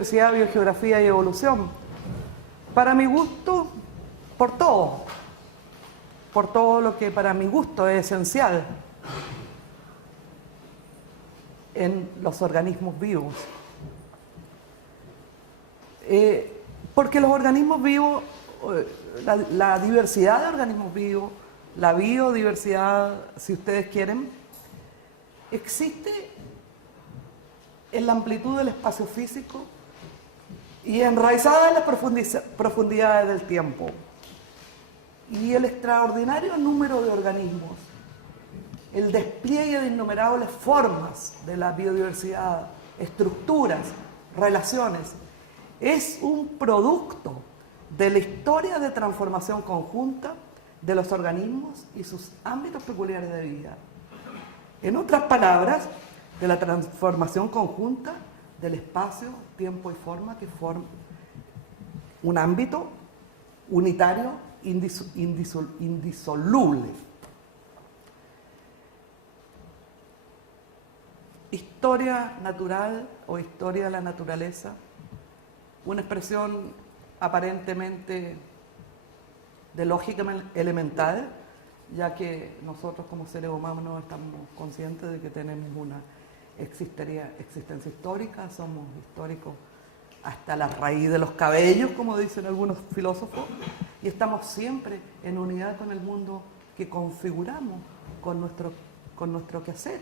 biodiversidad, biogeografía y evolución. Para mi gusto, por todo lo que para mi gusto es esencial en los organismos vivos. Porque los organismos vivos, la diversidad de organismos vivos, la biodiversidad, si ustedes quieren, existe en la amplitud del espacio físico y enraizada en las profundidades del tiempo. Y el extraordinario número de organismos, el despliegue de innumerables formas de la biodiversidad, estructuras, relaciones, es un producto de la historia de transformación conjunta de los organismos y sus ámbitos peculiares de vida. En otras palabras, de la transformación conjunta del espacio, tiempo y forma que forma un ámbito unitario, indisoluble. Historia natural o historia de la naturaleza, una expresión aparentemente de lógica elemental, ya que nosotros como seres humanos estamos conscientes de que tenemos una existencia histórica, somos históricos hasta la raíz de los cabellos, como dicen algunos filósofos, y estamos siempre en unidad con el mundo que configuramos con nuestro quehacer.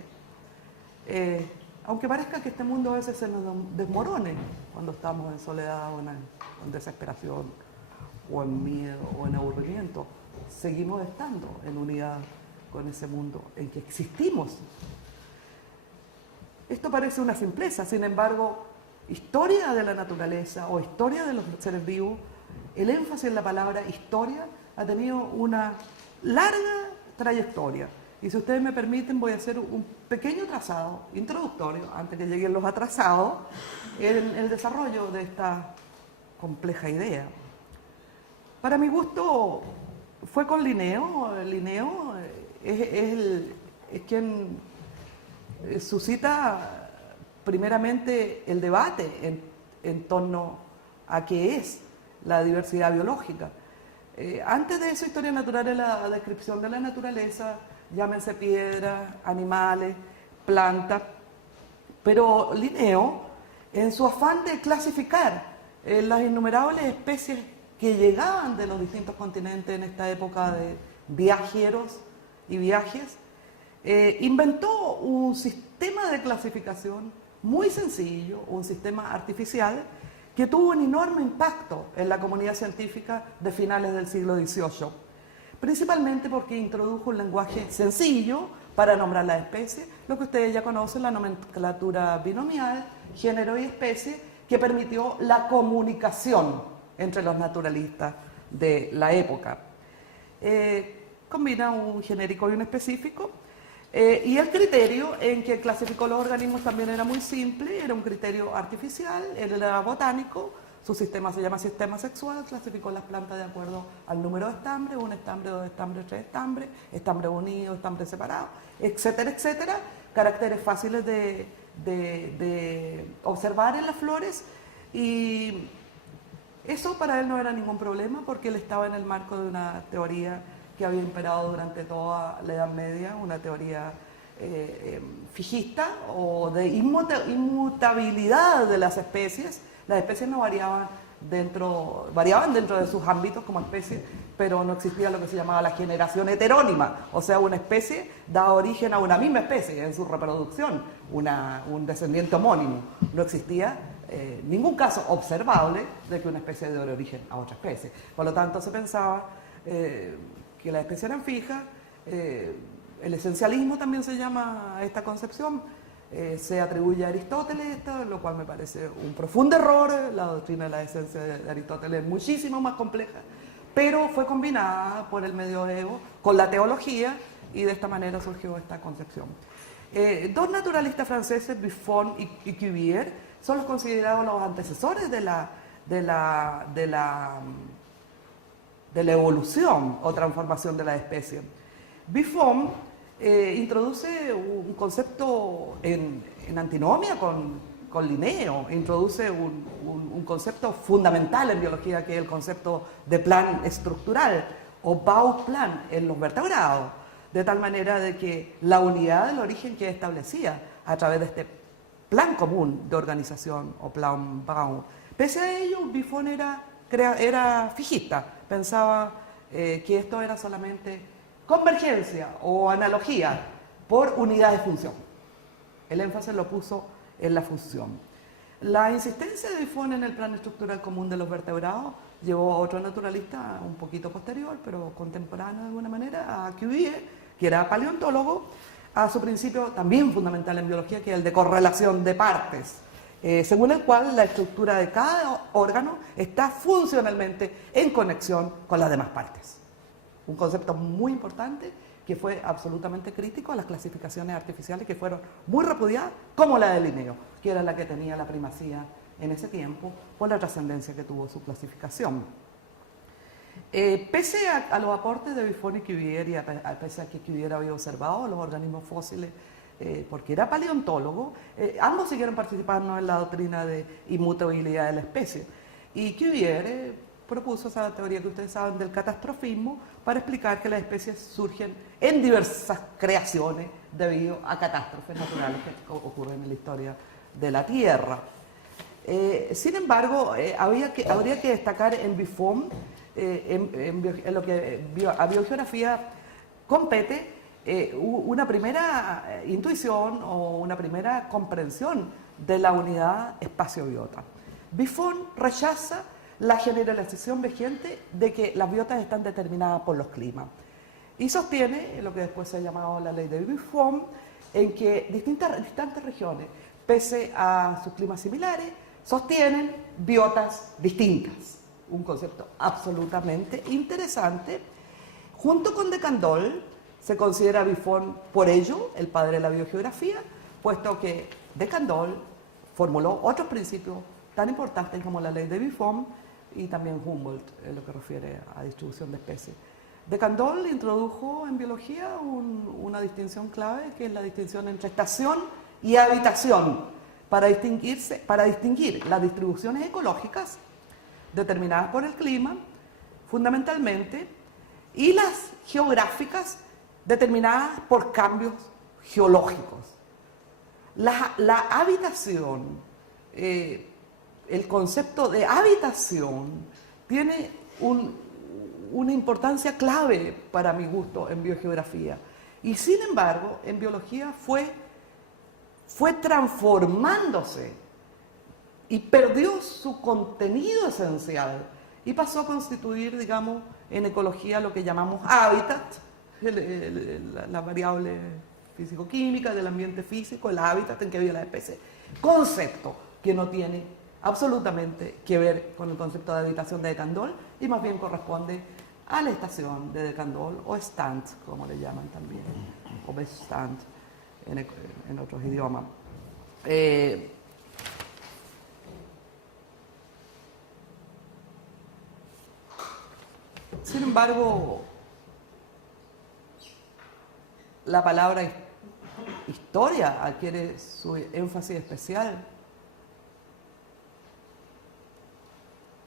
Aunque parezca que este mundo a veces se nos desmorone cuando estamos en soledad o en desesperación, o en miedo, o en aburrimiento, seguimos estando en unidad con ese mundo en que existimos. Esto parece una simpleza, sin embargo, historia de la naturaleza o historia de los seres vivos, el énfasis en la palabra historia ha tenido una larga trayectoria. Y si ustedes me permiten, voy a hacer un pequeño trazado introductorio, antes que lleguen los atrasados, en el desarrollo de esta compleja idea. Para mi gusto, fue con Linneo. Linneo es quien suscita primeramente el debate en torno a qué es la diversidad biológica. Antes de eso, historia natural es la descripción de la naturaleza, llámense piedras, animales, plantas, pero Linneo, en su afán de clasificar las innumerables especies que llegaban de los distintos continentes en esta época de viajeros y viajes, inventó un sistema de clasificación muy sencillo, un sistema artificial que tuvo un enorme impacto en la comunidad científica de finales del siglo XVIII, principalmente porque introdujo un lenguaje sencillo para nombrar las especies, lo que ustedes ya conocen, la nomenclatura binomial, género y especie, que permitió la comunicación entre los naturalistas de la época. Combina un genérico y un específico, y el criterio en que clasificó los organismos también era muy simple, era un criterio artificial, él era botánico, su sistema se llama sistema sexual, clasificó las plantas de acuerdo al número de estambres, un estambre, dos estambres, tres estambres, estambres unidos, estambres separados, etcétera, etcétera, caracteres fáciles de observar en las flores, y eso para él no era ningún problema porque él estaba en el marco de una teoría que había imperado durante toda la Edad Media, una teoría fijista o de inmutabilidad de las especies. Las especies no variaban dentro de sus ámbitos como especies, pero no existía lo que se llamaba la generación heterónima, o sea, una especie da origen a una misma especie en su reproducción, un descendiente homónimo. No existía ningún caso observable de que una especie dé origen a otra especie. Por lo tanto, se pensaba que las especies eran fijas. El esencialismo también se llama a esta concepción. Se atribuye a Aristóteles esto, lo cual me parece un profundo error. La doctrina de la esencia de Aristóteles es muchísimo más compleja, pero fue combinada por el medioevo con la teología y de esta manera surgió esta concepción. Dos naturalistas franceses, Buffon y Cuvier, son los considerados los antecesores de la evolución o transformación de la especie. Buffon introduce un concepto en antinomia con Linneo, introduce un concepto fundamental en biología, que es el concepto de plan estructural o Bauplan en los vertebrados, de tal manera de que la unidad del origen queda establecida a través de este plan común de organización o plan Baum. Pese a ello, Buffon era fijista, pensaba que esto era solamente convergencia o analogía por unidad de función. El énfasis lo puso en la función. La insistencia de Buffon en el plan estructural común de los vertebrados llevó a otro naturalista un poquito posterior, pero contemporáneo de alguna manera, a Cuvier, que era paleontólogo, a su principio también fundamental en biología, que es el de correlación de partes, según el cual la estructura de cada órgano está funcionalmente en conexión con las demás partes. Un concepto muy importante que fue absolutamente crítico a las clasificaciones artificiales que fueron muy repudiadas, como la de Linneo, que era la que tenía la primacía en ese tiempo por la trascendencia que tuvo su clasificación. Pese a los aportes de Buffon y Cuvier, y pese a que Cuvier había observado los organismos fósiles, porque era paleontólogo, ambos siguieron participando en la doctrina de inmutabilidad de la especie. Y Cuvier propuso esa teoría que ustedes saben del catastrofismo para explicar que las especies surgen en diversas creaciones debido a catástrofes naturales que ocurren en la historia de la Tierra. Sin embargo, habría que destacar en Buffon, en lo que a biogeografía compete, una primera intuición o una primera comprensión de la unidad espacio-biota. Buffon rechaza la generalización vigente de que las biotas están determinadas por los climas y sostiene lo que después se ha llamado la ley de Buffon, en que distintas regiones, pese a sus climas similares, sostienen biotas distintas. Un concepto absolutamente interesante. Junto con de Candolle se considera a Buffon por ello el padre de la biogeografía, puesto que de Candolle formuló otros principios tan importantes como la ley de Buffon y también Humboldt en lo que refiere a distribución de especies. De Candolle introdujo en biología una distinción clave, que es la distinción entre estación y habitación, para distinguir las distribuciones ecológicas determinadas por el clima, fundamentalmente, y las geográficas determinadas por cambios geológicos. La habitación, el concepto de habitación tiene una importancia clave para mi gusto en biogeografía, y sin embargo en biología fue transformándose y perdió su contenido esencial y pasó a constituir, digamos, en ecología lo que llamamos hábitat, la variable físico-química del ambiente físico, el hábitat en que vive la especie. Concepto que no tiene absolutamente que ver con el concepto de habitación de Candolle y más bien corresponde a la estación de Candolle, o stand, como le llaman también, o bestand en otros idiomas. Sin embargo, la palabra historia adquiere su énfasis especial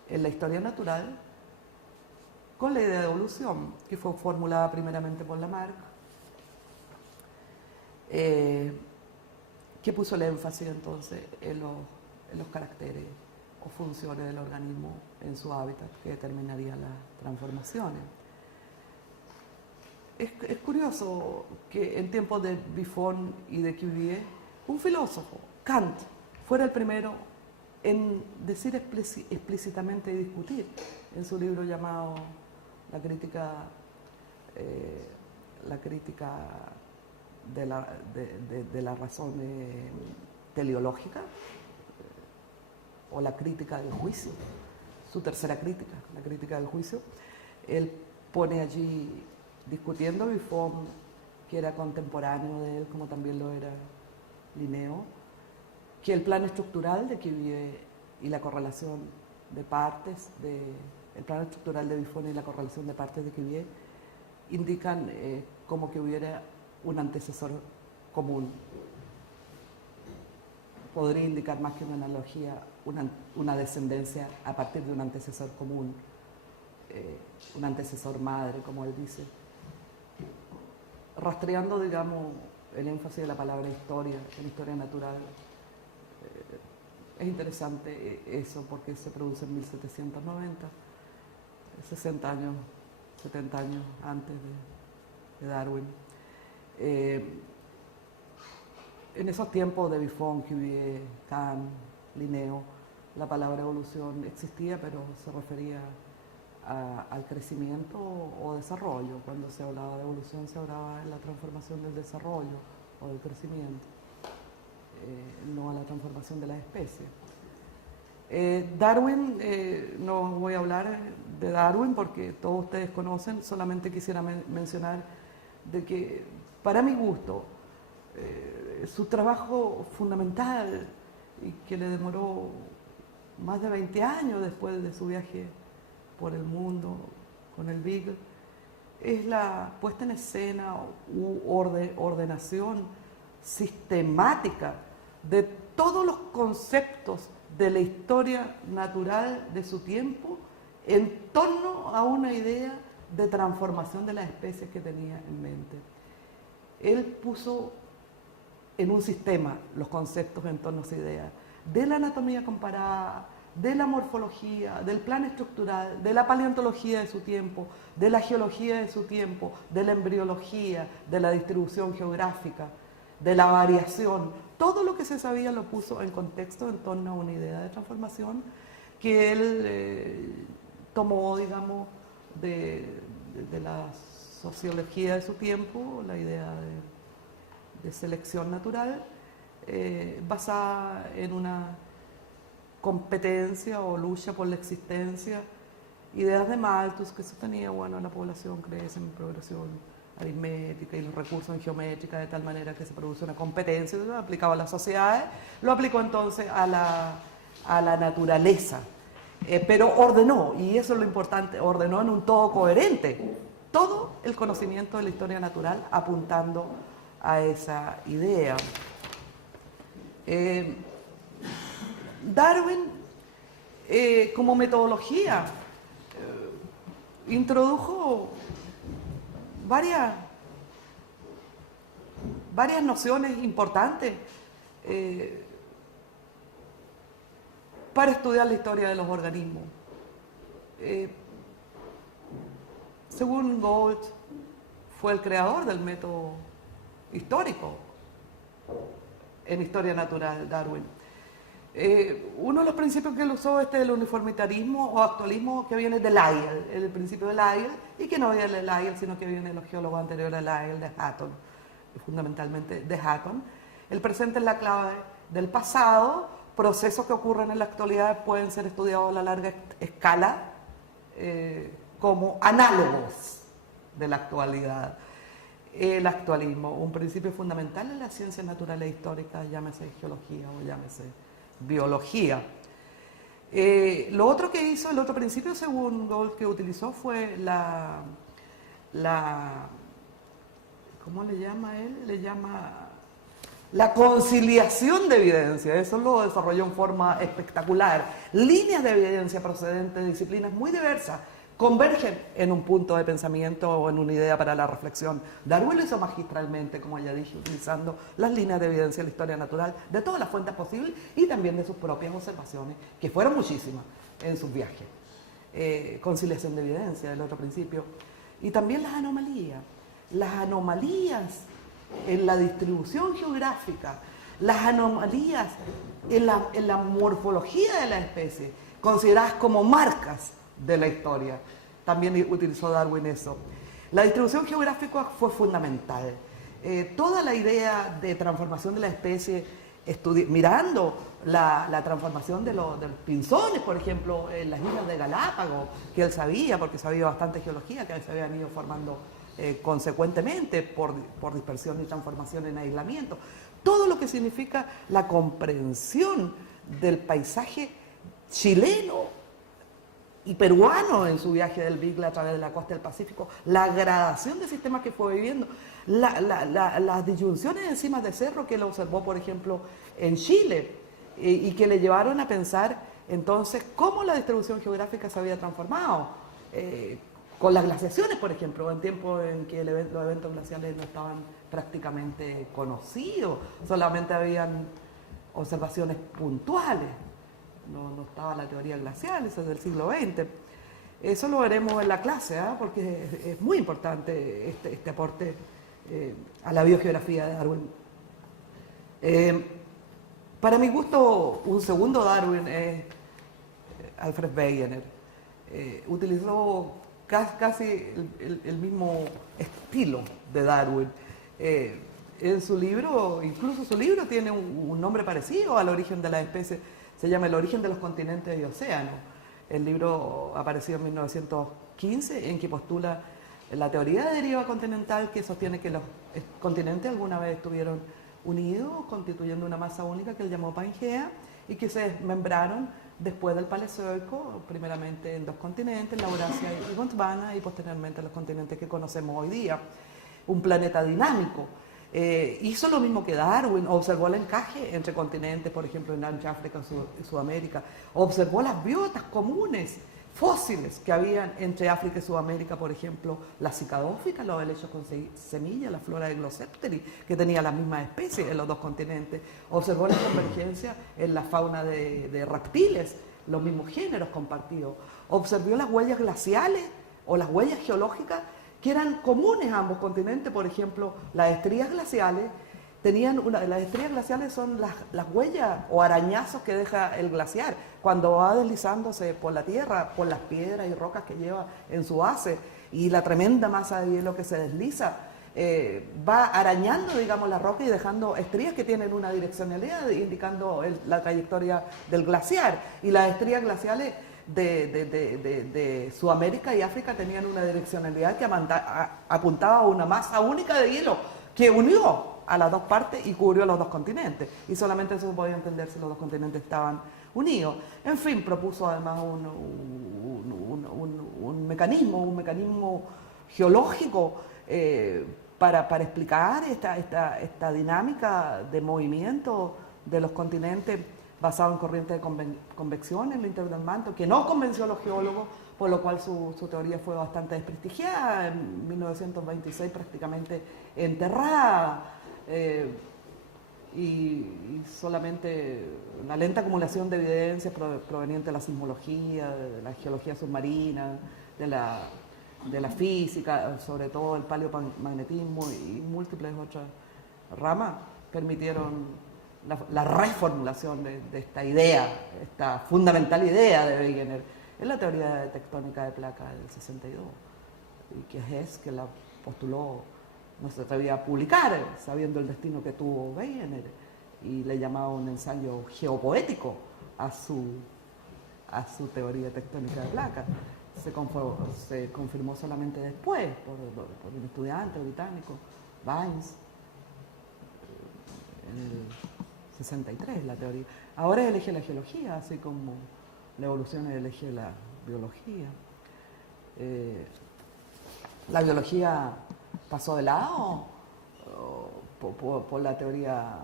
en la historia natural con la idea de evolución, que fue formulada primeramente por Lamarck, que puso el énfasis entonces en los caracteres o funciones del organismo en su hábitat, que determinarían las transformaciones. Es curioso que en tiempos de Buffon y de Cuvier, un filósofo, Kant, fuera el primero en decir explícitamente y discutir en su libro llamado La crítica de la razón teleológica, o la crítica del juicio, su tercera crítica, la crítica del juicio. Él pone allí, discutiendo Buffon, que era contemporáneo de él, como también lo era Linneo, que el plan estructural de Cuvier y la correlación de partes, el plan estructural de Buffon y la correlación de partes de Cuvier indican como que hubiera un antecesor común. podría indicar más que una analogía, una descendencia a partir de un antecesor común, un antecesor madre, como él dice. Rastreando, digamos, el énfasis de la palabra historia, en historia natural, es interesante eso porque se produce en 1790, 60 años, 70 años antes de Darwin. En esos tiempos de Buffon, Cuvier, Kant, Linneo, la palabra evolución existía, pero se refería al crecimiento o desarrollo. Cuando se hablaba de evolución se hablaba de la transformación del desarrollo o del crecimiento, no a la transformación de las especies. Darwin, no voy a hablar de Darwin porque todos ustedes conocen, solamente quisiera mencionar de que para mi gusto su trabajo fundamental y que le demoró más de 20 años después de su viaje por el mundo con el Beagle, es la puesta en escena u ordenación sistemática de todos los conceptos de la historia natural de su tiempo en torno a una idea de transformación de las especies que tenía en mente. Él puso en un sistema los conceptos en torno a esa idea de la anatomía comparada, de la morfología, del plan estructural, de la paleontología de su tiempo, de la geología de su tiempo, de la embriología, de la distribución geográfica, de la variación. Todo lo que se sabía lo puso en contexto en torno a una idea de transformación que él tomó, digamos, de la sociología de su tiempo, la idea de selección natural, basada en una competencia o lucha por la existencia, ideas de Malthus que sostenía, bueno, la población crece en progresión aritmética y los recursos en geométrica de tal manera que se produce una competencia, lo aplicaba a las sociedades, lo aplicó entonces a la naturaleza, pero ordenó, y eso es lo importante, ordenó en un todo coherente, todo el conocimiento de la historia natural apuntando a esa idea. Darwin, como metodología, introdujo varias nociones importantes para estudiar la historia de los organismos. Según Gould, fue el creador del método histórico en historia natural, Darwin. Uno de los principios que él usó es el uniformitarismo o actualismo que viene de Lyell, el principio de Lyell, y que no viene de Lyell, sino que viene de los geólogos anteriores a Lyell, de Hatton, fundamentalmente de Hatton. El presente es la clave del pasado, procesos que ocurren en la actualidad pueden ser estudiados a la larga escala como análogos de la actualidad. El actualismo, un principio fundamental en las ciencias naturales e históricas, llámese geología o llámese biología. Lo otro que hizo, el otro principio según Gould que utilizó fue ¿cómo le llama él? Le llama la conciliación de evidencia. Eso lo desarrolló en forma espectacular. Líneas de evidencia procedentes de disciplinas muy diversas convergen en un punto de pensamiento o en una idea para la reflexión. Darwin lo hizo magistralmente, como ya dije, utilizando las líneas de evidencia de la historia natural de todas las fuentes posibles y también de sus propias observaciones, que fueron muchísimas en sus viajes. Conciliación de evidencia, el otro principio. Y también las anomalías. Las anomalías en la distribución geográfica, las anomalías en la morfología de la especie, consideradas como marcas de la historia. También utilizó Darwin eso. La distribución geográfica fue fundamental. Toda la idea de transformación de la especie, mirando la transformación de los pinzones, por ejemplo, en las islas de Galápagos, que él sabía, porque sabía bastante geología, que se habían ido formando consecuentemente por dispersión y transformación en aislamiento. Todo lo que significa la comprensión del paisaje chileno y peruano en su viaje del Beagle a través de la costa del Pacífico, la gradación de sistemas que fue viviendo, las disyunciones encima de cerro que lo observó, por ejemplo, en Chile, y que le llevaron a pensar entonces cómo la distribución geográfica se había transformado. Con las glaciaciones, por ejemplo, en tiempos en que los eventos glaciales no estaban prácticamente conocidos, solamente habían observaciones puntuales, no estaba la teoría glacial, eso es del siglo XX. Eso lo veremos en la clase, porque es muy importante este aporte a la biogeografía de Darwin. Para mi gusto, un segundo Darwin es Alfred Wegener. Utilizó casi el mismo estilo de Darwin. En su libro, incluso su libro tiene un nombre parecido al origen de las especies, se llama El origen de los continentes y océanos. El libro apareció en 1915, en que postula la teoría de deriva continental, que sostiene que los continentes alguna vez estuvieron unidos, constituyendo una masa única que él llamó Pangea, y que se desmembraron después del Paleozoico, primeramente en dos continentes, la Eurasia y Gondwana, y posteriormente en los continentes que conocemos hoy día. Un planeta dinámico. Hizo lo mismo que Darwin, observó el encaje entre continentes, por ejemplo en Ancha África y Sudamérica, observó las biotas comunes, fósiles que habían entre África y Sudamérica, por ejemplo, la cicadófita, los helechos con semilla, la flora de Glossopteris, que tenía las mismas especies en los dos continentes, observó la convergencia en la fauna de reptiles, los mismos géneros compartidos, observó las huellas glaciales o las huellas geológicas que eran comunes a ambos continentes. Por ejemplo, las estrías glaciales las estrías glaciales son las huellas o arañazos que deja el glaciar cuando va deslizándose por la tierra, por las piedras y rocas que lleva en su base, y la tremenda masa de hielo que se desliza va arañando, digamos, la roca y dejando estrías que tienen una direccionalidad indicando la trayectoria del glaciar. Y las estrías glaciales de Sudamérica y África tenían una direccionalidad que apuntaba a una masa única de hielo que unió a las dos partes y cubrió los dos continentes. Y solamente eso se podía entender si los dos continentes estaban unidos. En fin, propuso además un mecanismo geológico para explicar esta dinámica de movimiento de los continentes basado en corrientes de convección en el interior del manto, que no convenció a los geólogos, por lo cual su teoría fue bastante desprestigiada, en 1926 prácticamente enterrada, y solamente una lenta acumulación de evidencias proveniente de la sismología, de la geología submarina, de la física, sobre todo el paleomagnetismo y múltiples otras ramas, permitieron la reformulación de esta idea, esta fundamental idea de Wegener en la teoría tectónica de placas del 62, y que es que la postuló, no se atrevía a publicar, sabiendo el destino que tuvo Wegener, y le llamaba un ensayo geopoético a su teoría tectónica de placas. Se confirmó solamente después por un estudiante británico, Vines, en el 63, la teoría. Ahora es el eje de la geología, así como la evolución es el eje de la biología. La biología pasó de lado por la teoría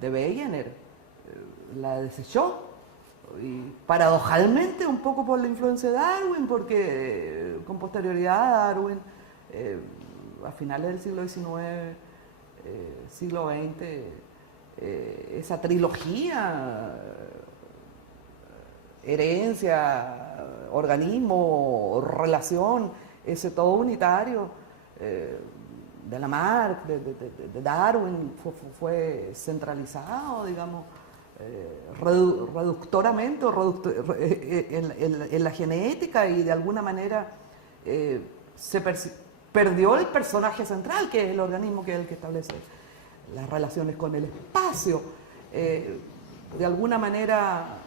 de Wegener, la desechó, y paradojalmente un poco por la influencia de Darwin, porque con posterioridad a Darwin, a finales del siglo XIX, siglo XX, esa trilogía, herencia, organismo, relación, ese todo unitario de Lamarck, de Darwin, fue centralizado, digamos, reductoramente en la genética, y de alguna manera se perdió el personaje central, que es el organismo, que es el que establece las relaciones con el espacio. De alguna manera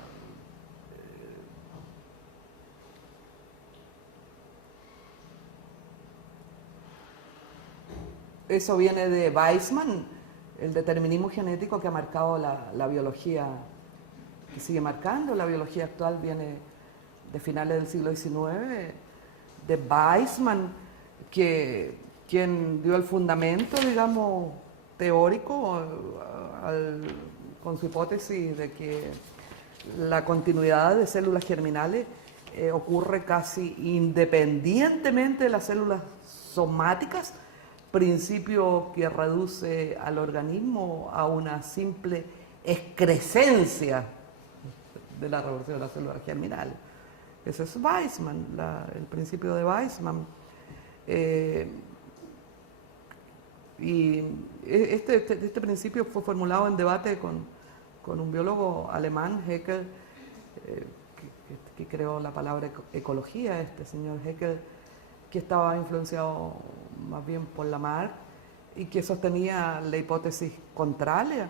eso viene de Weizmann, el determinismo genético que ha marcado la biología, que sigue marcando. La biología actual viene de finales del siglo XIX, de Weizmann, quien dio el fundamento, digamos, teórico con su hipótesis de que la continuidad de células germinales ocurre casi independientemente de las células somáticas, principio que reduce al organismo a una simple excrescencia de la revolución de las células germinales. Ese es Weissman, el principio de Weissman. Y este principio fue formulado en debate con un biólogo alemán, Haeckel, que creó la palabra ecología, este señor Haeckel, que estaba influenciado más bien por Lamarck y que sostenía la hipótesis contraria.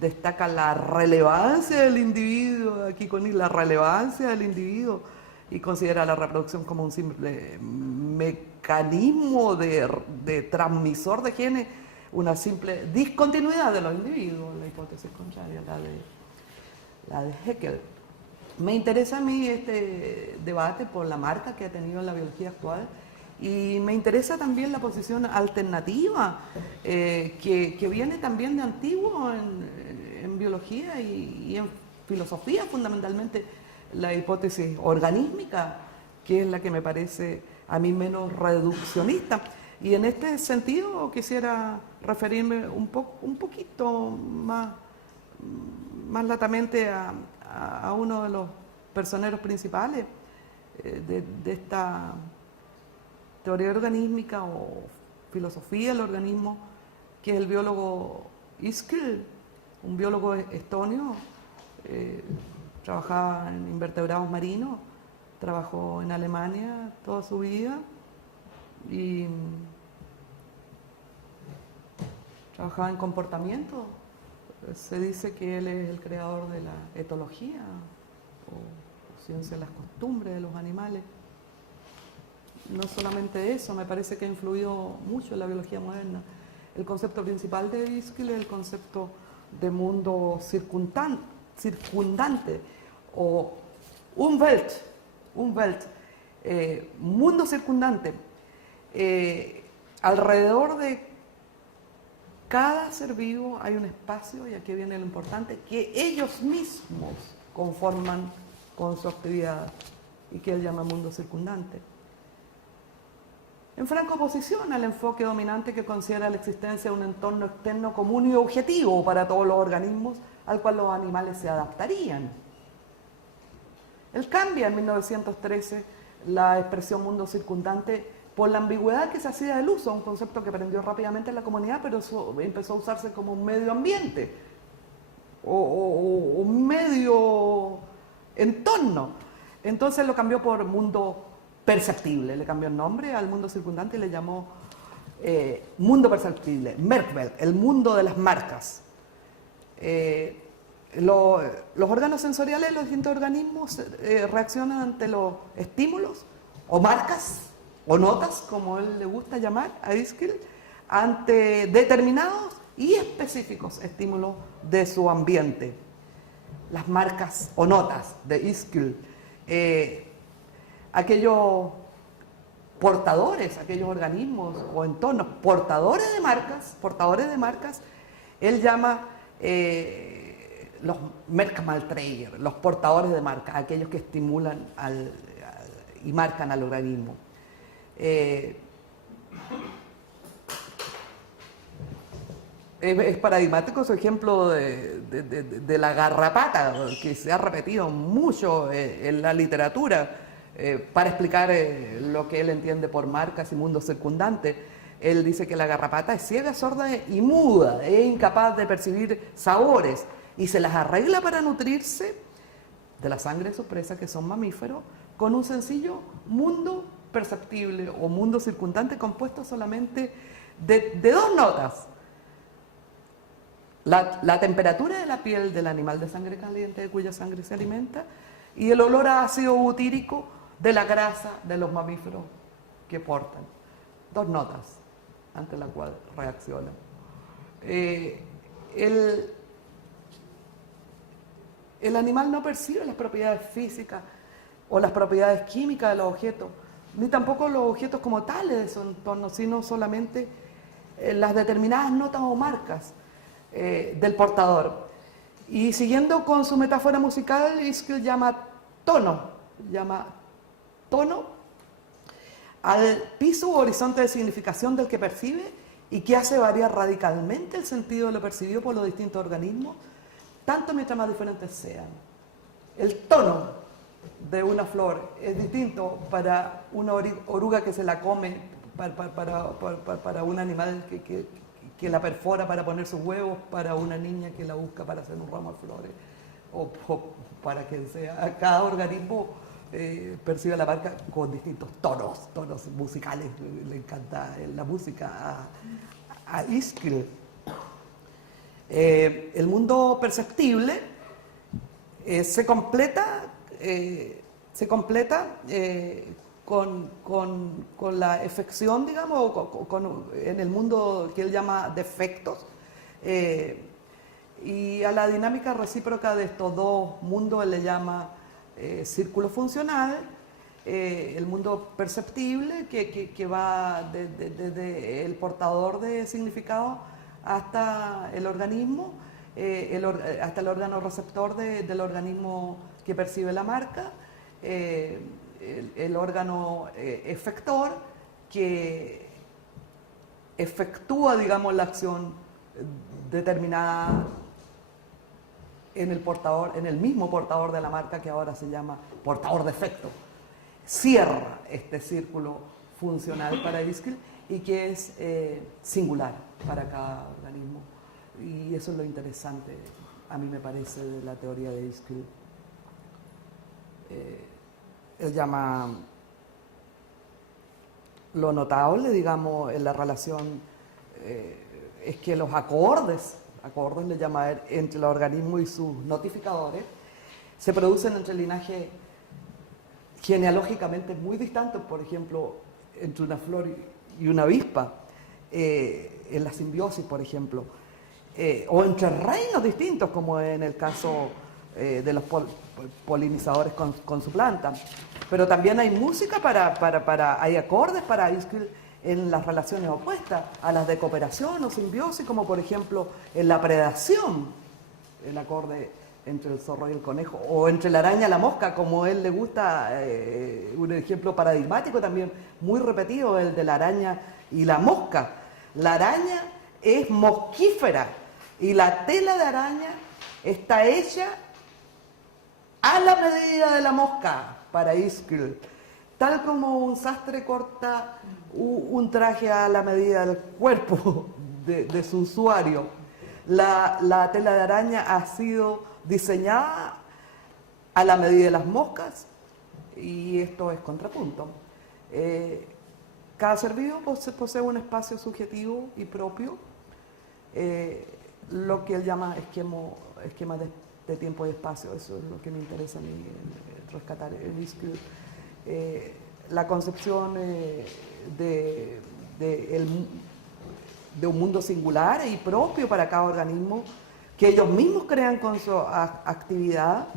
Destaca la relevancia del individuo, aquí con la relevancia del individuo, y considera la reproducción como un simple mecanismo de transmisor de genes, una simple discontinuidad de los individuos, la hipótesis contraria, la de Haeckel. Me interesa a mí este debate por la marca que ha tenido en la biología actual y me interesa también la posición alternativa que viene también de antiguo en biología y en filosofía, fundamentalmente la hipótesis organísmica, que es la que me parece a mí menos reduccionista. Y en este sentido quisiera referirme un poquito más latamente a uno de los personeros principales de esta teoría organísmica o filosofía del organismo, que es el biólogo Iskil, un biólogo estonio. Trabajaba en invertebrados marinos, trabajó en Alemania toda su vida y trabajaba en comportamiento. Se dice que él es el creador de la etología o ciencia de las costumbres de los animales. No solamente eso, me parece que ha influido mucho en la biología moderna. El concepto principal de Iskil es el concepto de mundo circundante o Umwelt, mundo circundante. Alrededor de cada ser vivo hay un espacio, y aquí viene lo importante, que ellos mismos conforman con su actividad y que él llama mundo circundante. En franca oposición al enfoque dominante que considera la existencia de un entorno externo común y objetivo para todos los organismos al cual los animales se adaptarían. Él cambia en 1913 la expresión mundo circundante por la ambigüedad que se hacía del uso, un concepto que aprendió rápidamente en la comunidad, pero empezó a usarse como un medio ambiente o un medio entorno. Entonces lo cambió por mundo perceptible, le cambió el nombre al mundo circundante y le llamó mundo perceptible, Merkwelt, el mundo de las marcas. Los órganos sensoriales de los distintos organismos reaccionan ante los estímulos o marcas o notas, como él le gusta llamar a Iskil, ante determinados y específicos estímulos de su ambiente. Las marcas o notas de Iskil, aquellos portadores, aquellos organismos o entornos portadores de marcas, él llama los Merkmalträger, los portadores de marcas, aquellos que estimulan y marcan al organismo. Es paradigmático su ejemplo de la garrapata, que se ha repetido mucho en la literatura para explicar lo que él entiende por marcas y mundo circundante. Él dice que la garrapata es ciega, sorda y muda, es incapaz de percibir sabores y se las arregla para nutrirse de la sangre de sus presas, que son mamíferos, con un sencillo mundo perceptible o mundo circundante compuesto solamente de dos notas: la temperatura de la piel del animal de sangre caliente de cuya sangre se alimenta y el olor a ácido butírico de la grasa de los mamíferos que portan. Dos notas ante la cual reaccionan. El animal no percibe las propiedades físicas o las propiedades químicas de los objetos, ni tampoco los objetos como tales de su entorno, sino solamente las determinadas notas o marcas del portador. Y siguiendo con su metáfora musical, Ischl llama tono al piso u horizonte de significación del que percibe y que hace variar radicalmente el sentido de lo percibido por los distintos organismos, tanto mientras más diferentes sean. El tono de una flor es distinto para una oruga que se la come, para un animal que la perfora para poner sus huevos, para una niña que la busca para hacer un ramo de flores, o para quien sea. Cada organismo percibe la marca con distintos tonos musicales. Le encanta la música a Ischl. El mundo perceptible se completa con la efección, digamos, en el mundo que él llama de efectos, y a la dinámica recíproca de estos dos mundos él le llama círculo funcional, el mundo perceptible que va desde el portador de significado hasta el organismo, hasta el órgano receptor del organismo que percibe la marca, el órgano efector que efectúa, digamos, la acción determinada en el mismo portador de la marca, que ahora se llama portador de efecto. Cierra este círculo funcional para Ischl y que es singular para cada organismo. Y eso es lo interesante, a mí me parece, de la teoría de Ischl. Él llama lo notable, digamos, en la relación, es que los acordes le llama él, entre el organismo y sus notificadores, se producen entre linajes genealógicamente muy distantes, por ejemplo, entre una flor y una avispa, en la simbiosis, por ejemplo, o entre reinos distintos, como en el caso de los polinizadores con su planta. Pero también hay música hay acordes para Ischl en las relaciones opuestas a las de cooperación o simbiosis, como por ejemplo en la predación, el acorde entre el zorro y el conejo, o entre la araña y la mosca, como a él le gusta, un ejemplo paradigmático también muy repetido, el de la araña y la mosca. La araña es mosquífera y la tela de araña está hecha a la medida de la mosca para Ischl, tal como un sastre corta un traje a la medida del cuerpo de su usuario. La tela de araña ha sido diseñada a la medida de las moscas y esto es contrapunto. Cada ser vivo posee un espacio subjetivo y propio, lo que él llama esquema de tiempo y espacio. Eso es lo que me interesa a mí rescatar en Ischl. La concepción de un mundo singular y propio para cada organismo, que ellos mismos crean con su actividad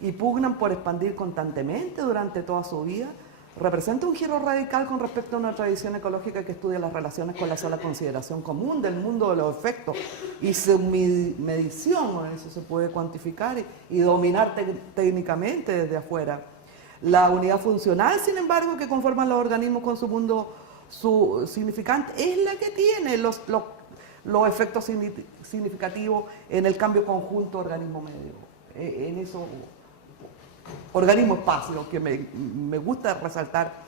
y pugnan por expandir constantemente durante toda su vida, representa un giro radical con respecto a una tradición ecológica que estudia las relaciones con la sola consideración común del mundo de los efectos y su medición, eso se puede cuantificar y dominar técnicamente desde afuera. La unidad funcional, sin embargo, que conforman los organismos con su mundo significante, es la que tiene los efectos significativos en el cambio conjunto organismo-medio. En eso, organismo-espacio, que me gusta resaltar,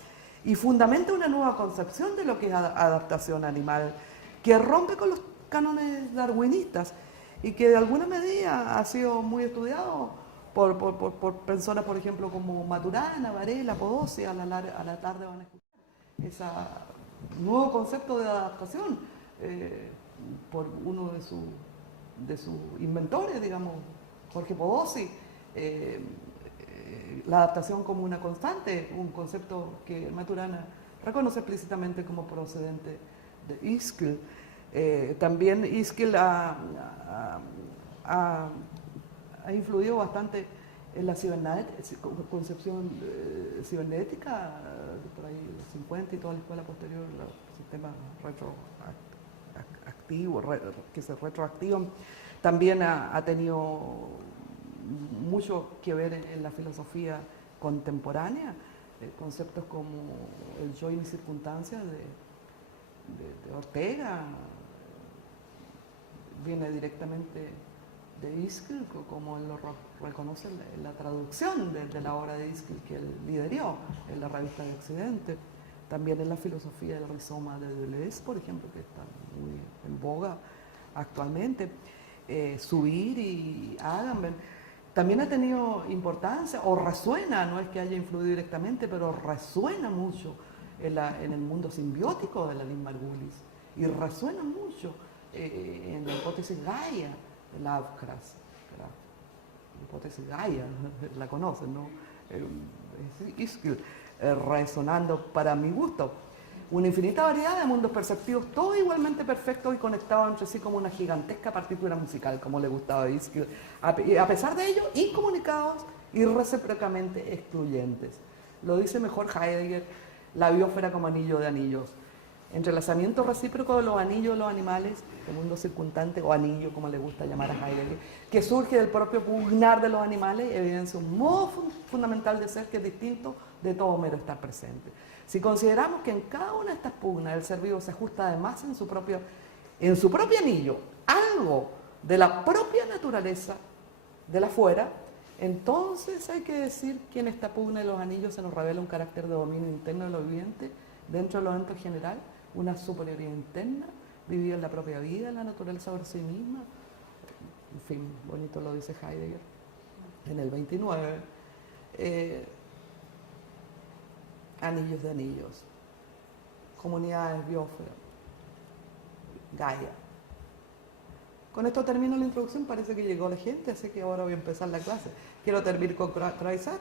y fundamenta una nueva concepción de lo que es adaptación animal, que rompe con los cánones darwinistas y que de alguna medida ha sido muy estudiado por personas, por ejemplo, como Maturana, Varela, Podosí. A la tarde van a escuchar ese nuevo concepto de adaptación por uno de sus inventores, digamos, Jorge Podosí. La adaptación como una constante, un concepto que Maturana reconoce explícitamente como procedente de Ischl. También Ischl ha influido bastante en la concepción cibernética, por ahí los 50 y toda la escuela posterior, los sistemas retroactivos que se retroactivan, también ha tenido mucho que ver en la filosofía contemporánea, conceptos como el yo y mis circunstancias de Ortega, viene directamente de Ischel, como él lo reconoce en la traducción de la obra de Ischel que él lideró en la revista de Occidente. También en la filosofía del rizoma de Deleuze, por ejemplo, que está muy en boga actualmente. Subir y Agamben. También ha tenido importancia, o resuena, no es que haya influido directamente, pero resuena mucho en el mundo simbiótico de la Lynn Margulis, y resuena mucho en la hipótesis Gaia de Lovecraft. La hipótesis Gaia, la conocen, ¿no? Ischel, resonando para mi gusto. Una infinita variedad de mundos perceptivos, todos igualmente perfectos y conectados entre sí como una gigantesca partitura musical, como le gustaba a Ischel, a pesar de ello, incomunicados y recíprocamente excluyentes. Lo dice mejor Heidegger, la biosfera como anillo de anillos. Entrelazamiento recíproco de los anillos de los animales, el mundo circundante, o anillo, como le gusta llamar a Heidegger, que surge del propio pugnar de los animales, evidencia un modo fundamental de ser que es distinto de todo mero estar presente. Si consideramos que en cada una de estas pugnas el ser vivo se ajusta además en su propio anillo, algo de la propia naturaleza de la fuera, entonces hay que decir que en esta pugna de los anillos se nos revela un carácter de dominio interno de lo viviente dentro del evento general, una superioridad interna, vivida en la propia vida, en la naturaleza sobre sí misma. En fin, bonito lo dice Heidegger en el 29. Anillos de anillos, comunidades, biosfera, Gaia. Con esto termino la introducción, parece que llegó la gente, así que ahora voy a empezar la clase. Quiero terminar con Croizat.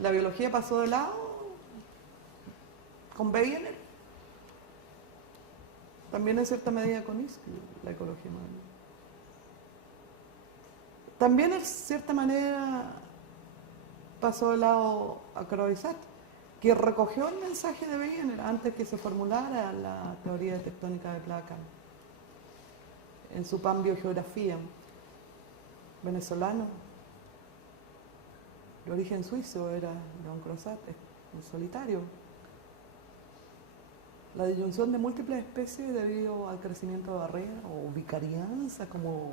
La biología pasó de lado con Wegener, también en cierta medida con Ischel, la ecología marina. También en cierta manera pasó de lado a Croizat, que recogió el mensaje de Wegener antes que se formulara la teoría de tectónica de placa. En su pan Biogeografía, venezolano, de origen suizo, era León Croizat, en solitario. La disyunción de múltiples especies debido al crecimiento de barreras o vicarianza, como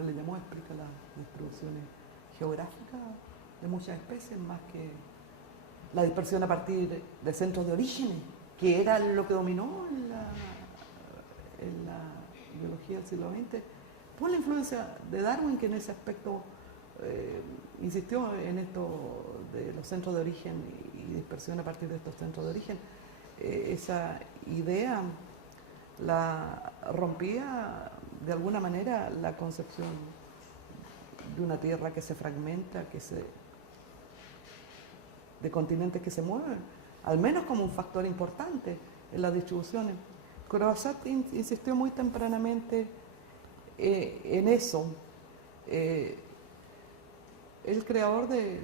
él le llamó, explica las distribuciones geográficas de muchas especies, más que la dispersión a partir de centros de orígenes, que era lo que dominó en la biología del siglo XX, por la influencia de Darwin, que en ese aspecto insistió en esto de los centros de origen y dispersión a partir de estos centros de origen. Esa idea la rompía de alguna manera la concepción de una tierra que se fragmenta, de continentes que se mueven, al menos como un factor importante en las distribuciones. Croizat insistió muy tempranamente en eso. El creador de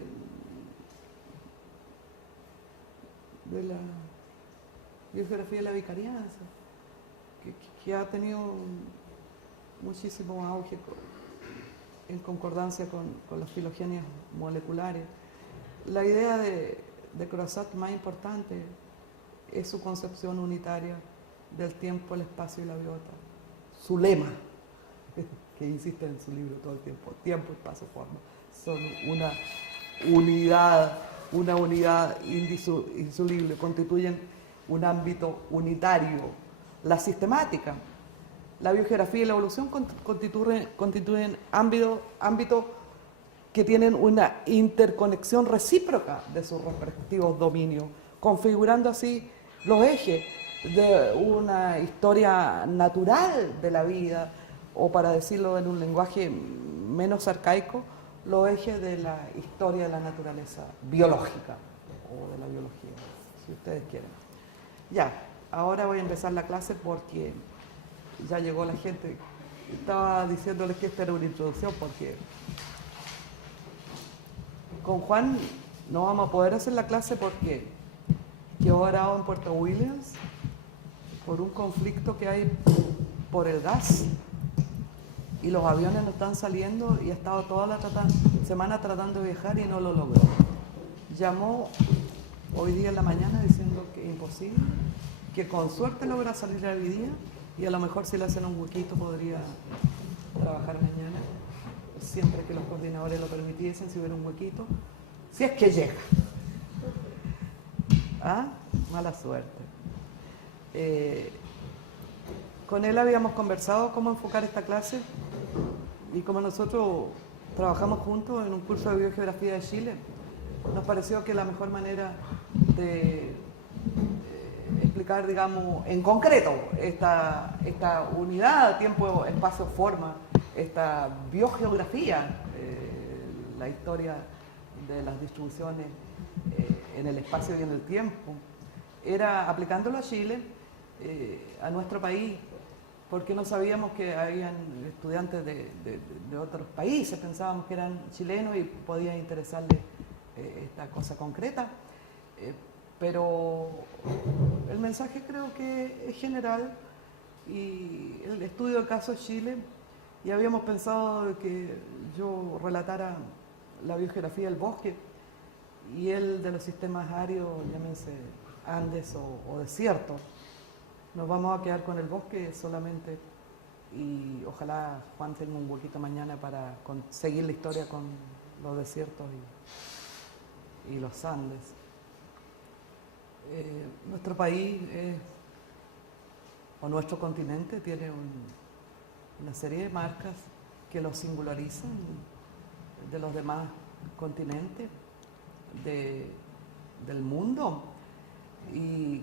la biogeografía de la vicarianza, que ha tenido muchísimo auge en concordancia con las filogenias moleculares. La idea de Croizat más importante es su concepción unitaria del tiempo, el espacio y la biota. Su lema, que insiste en su libro todo el tiempo, espacio, forma, son una unidad indisoluble, constituyen un ámbito unitario. La sistemática, la biogeografía y la evolución constituyen ámbitos que tienen una interconexión recíproca de sus respectivos dominios, configurando así los ejes de una historia natural de la vida, o para decirlo en un lenguaje menos arcaico, los ejes de la historia de la naturaleza biológica, o de la biología, si ustedes quieren. Ya, ahora voy a empezar la clase porque ya llegó la gente. Estaba diciéndoles que esta era una introducción porque con Juan no vamos a poder hacer la clase porque quedó varado en Puerto Williams por un conflicto que hay por el gas y los aviones no están saliendo y ha estado toda la semana tratando de viajar y no lo logró. Llamó hoy día en la mañana diciendo que es imposible, que con suerte logra salir hoy día y a lo mejor si le hacen un huequito podría trabajar mañana, siempre que los coordinadores lo permitiesen, si hubiera un huequito, si es que llega. ¿Ah? Mala suerte. Con él habíamos conversado cómo enfocar esta clase y como nosotros trabajamos juntos en un curso de biogeografía de Chile, nos pareció que la mejor manera de explicar, digamos, en concreto esta unidad, tiempo, espacio, forma, esta biogeografía, la historia de las distribuciones en el espacio y en el tiempo, era aplicándolo a Chile, a nuestro país, porque no sabíamos que habían estudiantes de otros países, pensábamos que eran chilenos y podía interesarles esta cosa concreta, pero el mensaje creo que es general y el estudio del caso Chile, y habíamos pensado que yo relatara la biogeografía del bosque y el de los sistemas áridos, llámense Andes o desiertos. Nos vamos a quedar con el bosque solamente y ojalá Juan tenga un huequito mañana para seguir la historia con los desiertos y los Andes. Nuestro país o nuestro continente tiene una serie de marcas que lo singularizan de los demás continentes del mundo, y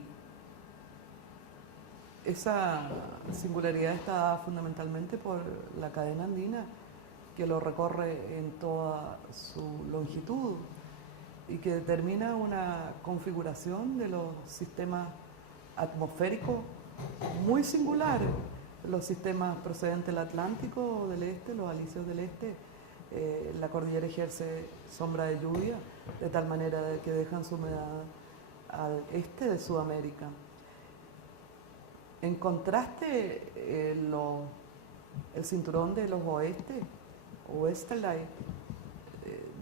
esa singularidad está dada fundamentalmente por la cadena andina que lo recorre en toda su longitud y que determina una configuración de los sistemas atmosféricos muy singulares. Los sistemas procedentes del Atlántico del Este, los alisios del Este, la cordillera ejerce sombra de lluvia, de tal manera que dejan su humedad al este de Sudamérica. En contraste, el cinturón de los oeste, Oesterlei,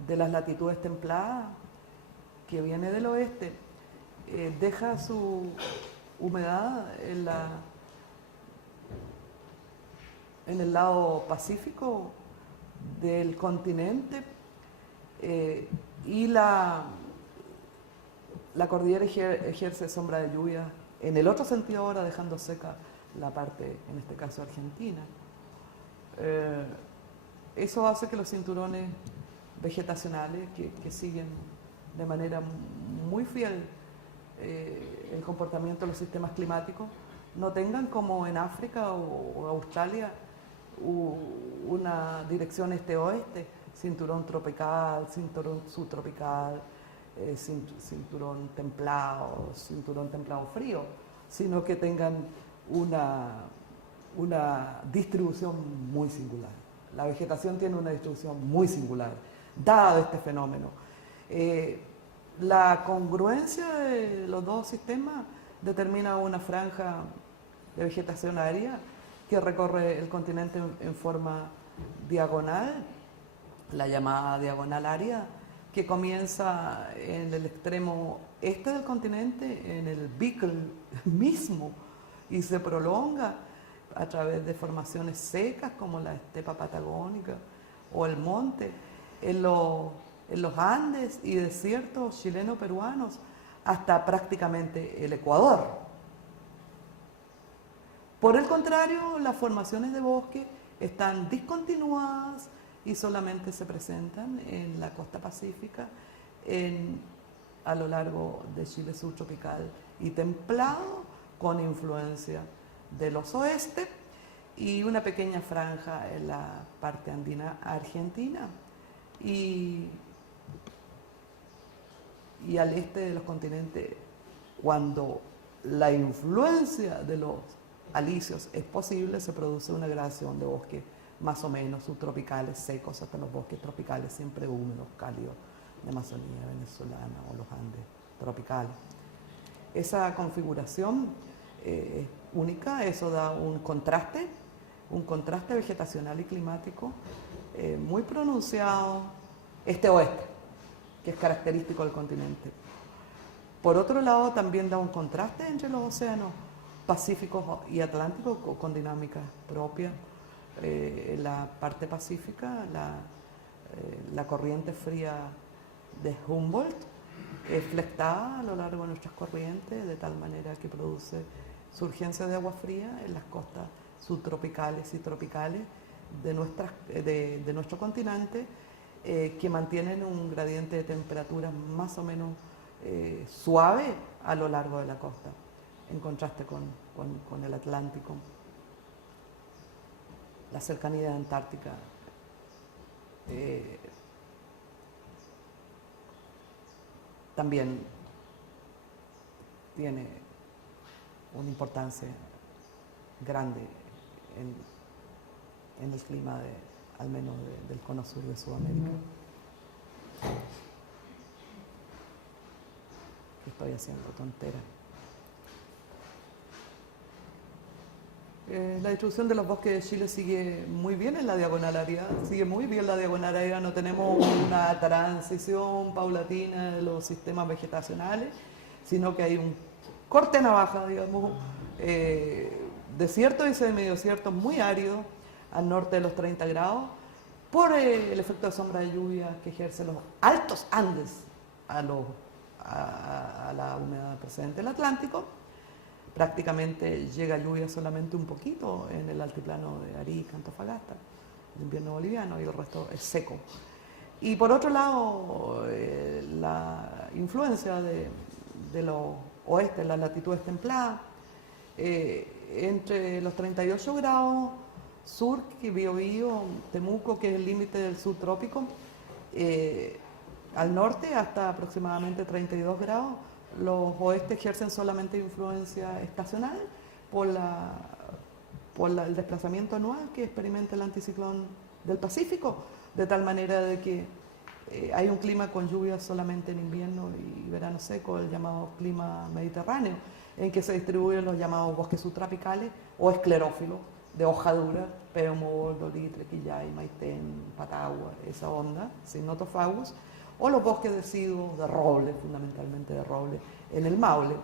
de las latitudes templadas, que viene del oeste, deja su humedad en el lado pacífico del continente, y la cordillera ejerce sombra de lluvia en el otro sentido ahora, dejando seca la parte, en este caso argentina. Eso hace que los cinturones vegetacionales que siguen de manera muy fiel el comportamiento de los sistemas climáticos no tengan, como en África o Australia, una dirección este-oeste, cinturón tropical, cinturón subtropical, cinturón templado frío, sino que tengan una distribución muy singular. La vegetación tiene una distribución muy singular, dado este fenómeno. La congruencia de los dos sistemas determina una franja de vegetación aérea que recorre el continente en forma diagonal, la llamada diagonal árida, que comienza en el extremo este del continente, en el Beagle mismo, y se prolonga a través de formaciones secas como la estepa patagónica o el monte, en los Andes y desiertos chileno-peruanos, hasta prácticamente el Ecuador. Por el contrario, las formaciones de bosque están discontinuadas y solamente se presentan en la costa pacífica, a lo largo de Chile subtropical y templado, con influencia de los oeste, y una pequeña franja en la parte andina argentina y al este de los continentes, cuando la influencia de los alisios es posible, se produce una gradación de bosques más o menos subtropicales, secos, hasta los bosques tropicales, siempre húmedos, cálidos, de Amazonía venezolana o los Andes tropicales. Esa configuración única, eso da un contraste vegetacional y climático muy pronunciado este-oeste, que es característico del continente. Por otro lado, también da un contraste entre los océanos Pacífico y Atlántico con dinámicas propias. En la parte pacífica, la corriente fría de Humboldt es flectada a lo largo de nuestras corrientes, de tal manera que produce surgencia de agua fría en las costas subtropicales y tropicales de nuestro continente, que mantienen un gradiente de temperatura más o menos suave a lo largo de la costa, en contraste con el Atlántico. La cercanía de Antártica también tiene una importancia grande en el clima al menos del cono sur de Sudamérica. Estoy haciendo tontera. La distribución de los bosques de Chile sigue muy bien en la diagonal área, no tenemos una transición paulatina de los sistemas vegetacionales, sino que hay un corte navaja, digamos, desiertos y semidesiertos muy áridos al norte de los 30 grados, por el efecto de sombra de lluvia que ejercen los altos Andes a la humedad procedente del Atlántico. Prácticamente llega lluvia solamente un poquito en el altiplano de Arica, Antofagasta, el invierno boliviano, y el resto es seco. Y por otro lado, la influencia de los oeste, las latitudes templadas, entre los 38 grados sur, Biobío, Temuco, que es el límite del subtrópico, al norte hasta aproximadamente 32 grados, los oestes ejercen solamente influencia estacional por el desplazamiento anual que experimenta el anticiclón del Pacífico, de tal manera de que hay un clima con lluvias solamente en invierno y verano seco, el llamado clima mediterráneo, en que se distribuyen los llamados bosques subtropicales o esclerófilos de hoja dura, Peumo, Boldo, Litre, Quillay, Maitén, Patagua, esa onda, Cynotophagous, o los bosques deciduos de roble, fundamentalmente de roble, en el Maule.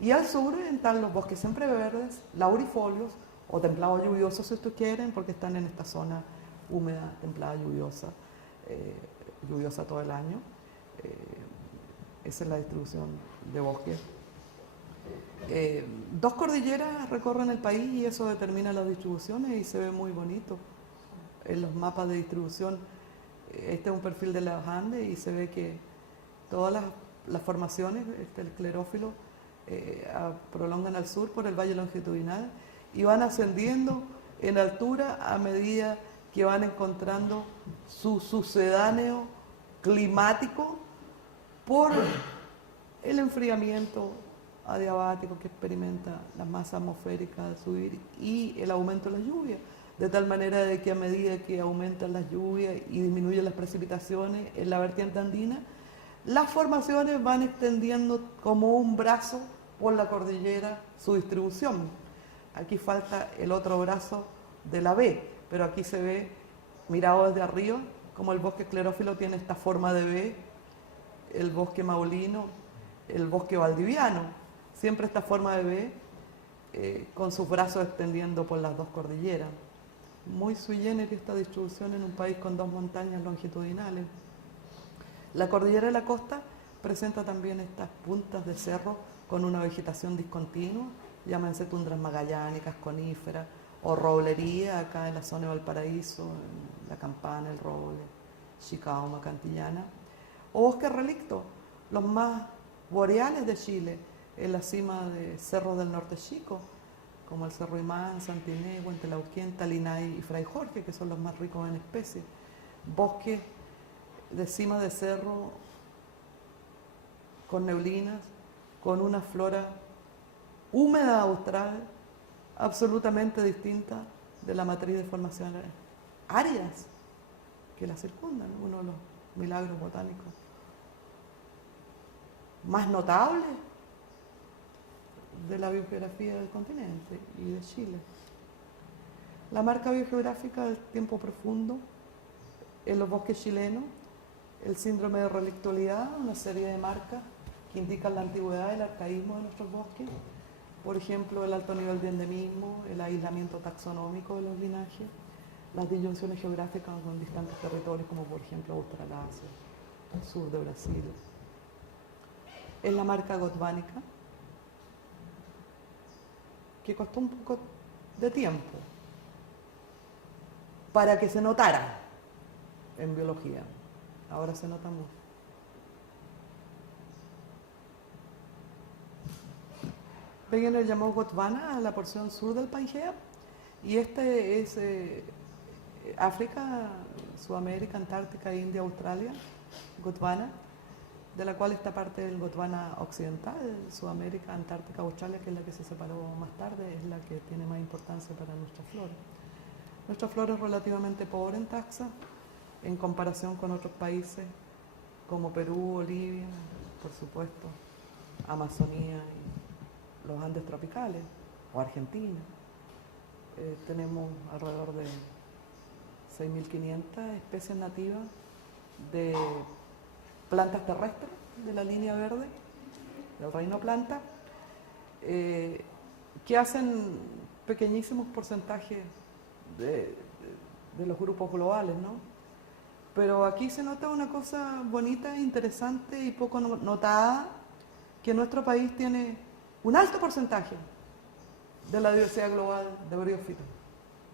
Y al sur están los bosques siempreverdes, laurifolios o templados lluviosos, si ustedes quieren, porque están en esta zona húmeda, templada, lluviosa, lluviosa todo el año. Esa es la distribución de bosques. Dos cordilleras recorren el país y eso determina las distribuciones y se ve muy bonito en los mapas de distribución. Este es un perfil de los Andes y se ve que todas las formaciones, el esclerófilo, prolongan al sur por el valle longitudinal y van ascendiendo en altura a medida que van encontrando su sucedáneo climático por el enfriamiento adiabático que experimenta la masa atmosférica al subir y el aumento de la lluvia, de tal manera de que a medida que aumentan las lluvias y disminuyen las precipitaciones en la vertiente andina, las formaciones van extendiendo como un brazo por la cordillera su distribución. Aquí falta el otro brazo de la B, pero aquí se ve, mirado desde arriba, como el bosque esclerófilo tiene esta forma de B, el bosque maulino, el bosque valdiviano, siempre esta forma de B, con sus brazos extendiendo por las dos cordilleras. Muy sui generis esta distribución en un país con dos montañas longitudinales. La cordillera de la costa presenta también estas puntas de cerro con una vegetación discontinua, llámense tundras magallánicas, coníferas o roblería acá en la zona de Valparaíso, en La Campana, El Roble, Chicauma, Cantillana, o bosques relictos, los más boreales de Chile, en la cima de cerros del norte chico, como el Cerro Imán, Santiné, Huentelauquén, Talinay y Fray Jorge, que son los más ricos en especies. Bosques de cima de cerro con neblinas, con una flora húmeda austral, absolutamente distinta de la matriz de formaciones áridas que la circundan, uno de los milagros botánicos más notables de la biogeografía del continente y de Chile. La marca biogeográfica del tiempo profundo en los bosques chilenos, el síndrome de relictualidad, una serie de marcas que indican la antigüedad y el arcaísmo de nuestros bosques, por ejemplo, el alto nivel de endemismo, el aislamiento taxonómico de los linajes, las disyunciones geográficas con distantes territorios como por ejemplo Australasia, el sur de Brasil. Es la marca gotvánica, que costó un poco de tiempo para que se notara en biología. Ahora se nota mucho. Ven el llamado Gondwana a la porción sur del Pangea, y este es África, Sudamérica, Antártica, India, Australia, Gondwana, de la cual esta parte del Gondwana occidental, Sudamérica, Antártica, Australia, que es la que se separó más tarde, es la que tiene más importancia para nuestra flora. Nuestra flora es relativamente pobre en taxa, en comparación con otros países como Perú, Bolivia, por supuesto, Amazonía y los Andes tropicales, o Argentina. Tenemos alrededor de 6.500 especies nativas de plantas terrestres de la línea verde, del reino planta, que hacen pequeñísimos porcentajes de los grupos globales, ¿no? Pero aquí se nota una cosa bonita, interesante y poco notada, que nuestro país tiene un alto porcentaje de la diversidad global de briófitos,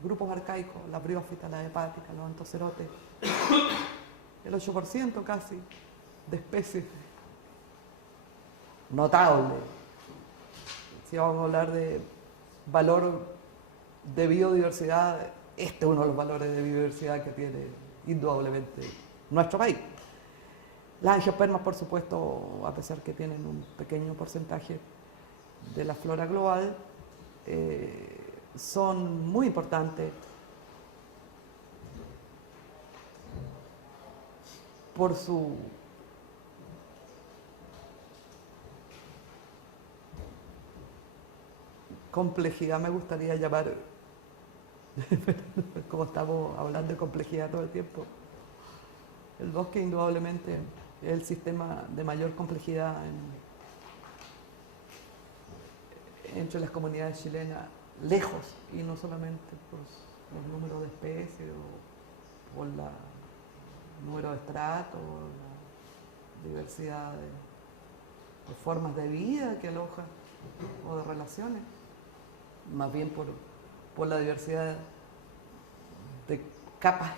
grupos arcaicos, las briófitas, las hepáticas, los antocerotes, el 8% casi de especies notable. Si vamos a hablar de valor de biodiversidad, este es uno de los valores de biodiversidad que tiene indudablemente nuestro país. Las angiospermas, por supuesto, a pesar que tienen un pequeño porcentaje de la flora global, son muy importantes por su complejidad, me gustaría llamar, como estamos hablando de complejidad todo el tiempo. El bosque indudablemente es el sistema de mayor complejidad entre las comunidades chilenas, lejos, y no solamente por los números de especies o por el número de estratos, la diversidad de formas de vida que aloja o de relaciones, más bien por la diversidad de capas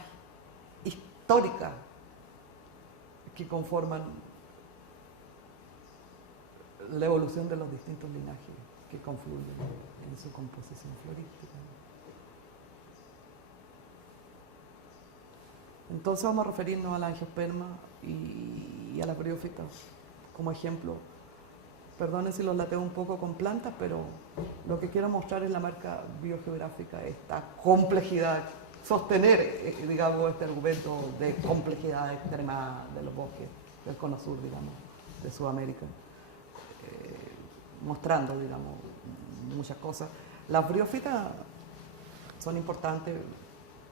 históricas que conforman la evolución de los distintos linajes que confluyen en su composición florística. Entonces vamos a referirnos a la angiosperma y a la briófita como ejemplo. Perdonen si los lateo un poco con plantas, pero lo que quiero mostrar es la marca biogeográfica, esta complejidad, sostener, digamos, este argumento de complejidad extrema de los bosques del cono sur, digamos, de Sudamérica, mostrando, digamos, muchas cosas. Las briófitas son importantes,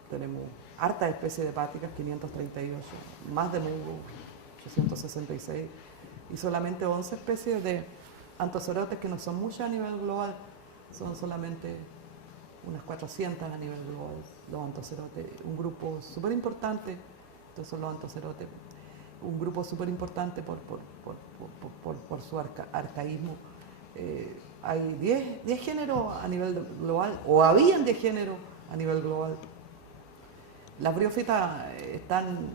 tenemos hartas especies de hepáticas, 538, más de musgo, 866, y solamente 11 especies de antocerotes, que no son muchas a nivel global, son solamente unas 400 a nivel global, los antocerotes, un grupo súper importante, estos son los antocerotes, un grupo súper importante por su arcaísmo. Hay 10 géneros a nivel global, o habían 10 géneros a nivel global. Las briófitas están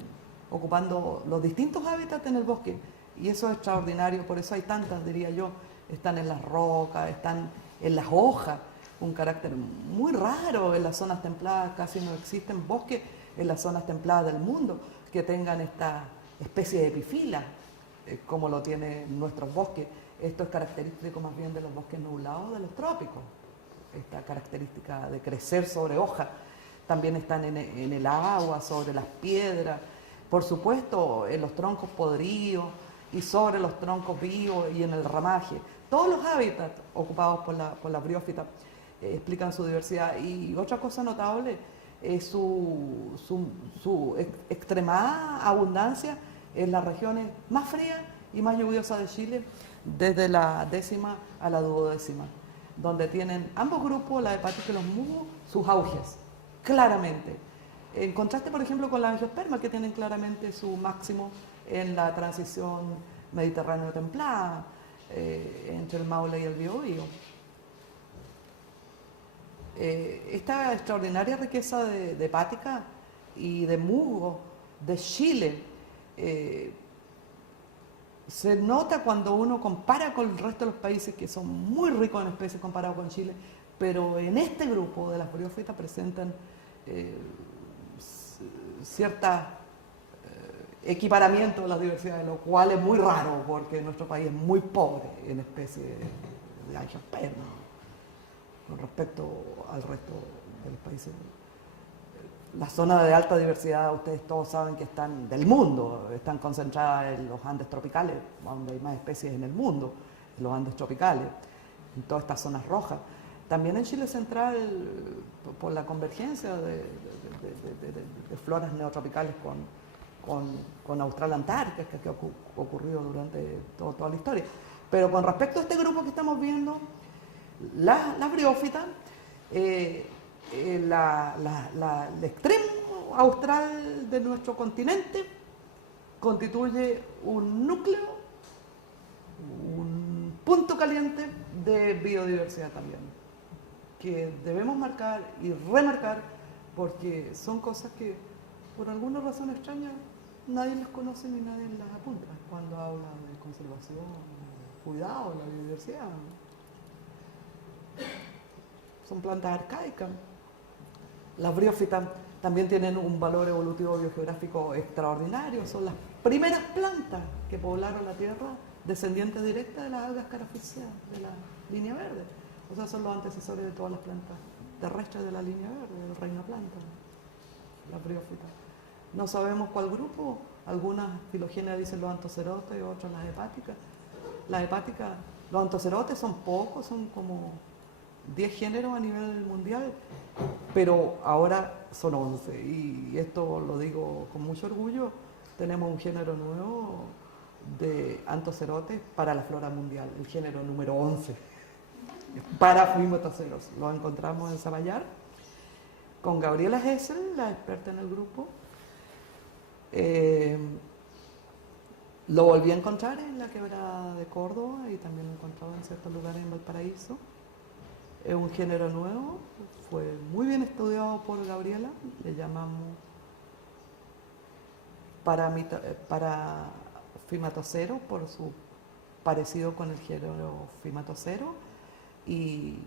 ocupando los distintos hábitats en el bosque, y eso es extraordinario, por eso hay tantas, diría yo. Están en las rocas, están en las hojas, un carácter muy raro en las zonas templadas. Casi no existen bosques en las zonas templadas del mundo que tengan esta especie de epifila, como lo tienen nuestros bosques. Esto es característico más bien de los bosques nublados de los trópicos, esta característica de crecer sobre hojas. También están en el agua, sobre las piedras, por supuesto en los troncos podridos, y sobre los troncos vivos y en el ramaje. Todos los hábitats ocupados por la briófita explican su diversidad. Y otra cosa notable es su extremada abundancia en las regiones más frías y más lluviosas de Chile, desde la 10ª a la 12ª, donde tienen ambos grupos, la hepática y los musgos, sus auges, claramente. En contraste, por ejemplo, con la angiosperma, que tienen claramente su máximo en la transición mediterráneo-templada, entre el Maule y el Biobío. Esta extraordinaria riqueza de hepática y de musgo de Chile se nota cuando uno compara con el resto de los países que son muy ricos en especies comparado con Chile, pero en este grupo de las briófitas presentan cierta equiparamiento de las diversidades, lo cual es muy raro porque nuestro país es muy pobre en especies de angiosperma con respecto al resto de los países. Las zonas de alta diversidad, ustedes todos saben que están del mundo, están concentradas en los Andes tropicales, donde hay más especies en el mundo, en los Andes tropicales, en todas estas zonas rojas. También en Chile Central, por la convergencia de floras neotropicales con Austral Antártica, que ha ocurrido durante toda la historia. Pero con respecto a este grupo que estamos viendo, las briófitas, el extremo austral de nuestro continente constituye un núcleo, un punto caliente de biodiversidad también, que debemos marcar y remarcar porque son cosas que por alguna razón extraña nadie las conoce ni nadie las apunta cuando habla de conservación, cuidado de la biodiversidad. Son plantas arcaicas. Las briófitas también tienen un valor evolutivo biogeográfico extraordinario. Son las primeras plantas que poblaron la Tierra descendientes directas de las algas caraficias de la línea verde. O sea, son los antecesores de todas las plantas terrestres de la línea verde, del reino planta, las briófitas. No sabemos cuál grupo. Algunas filogenias dicen los antocerotes y otras las hepáticas. Las hepáticas, los antocerotes son pocos, son como 10 géneros a nivel mundial, pero ahora son 11, y esto lo digo con mucho orgullo. Tenemos un género nuevo de antocerotes para la flora mundial, el género número 11, para fimatoceros. Lo encontramos en Sabayar con Gabriela Hessel, la experta en el grupo. Lo volví a encontrar en la quebrada de Córdoba y también lo encontraba en ciertos lugares en Valparaíso. Es un género nuevo, fue muy bien estudiado por Gabriela, le llamamos para fimatocero por su parecido con el género fimatocero, y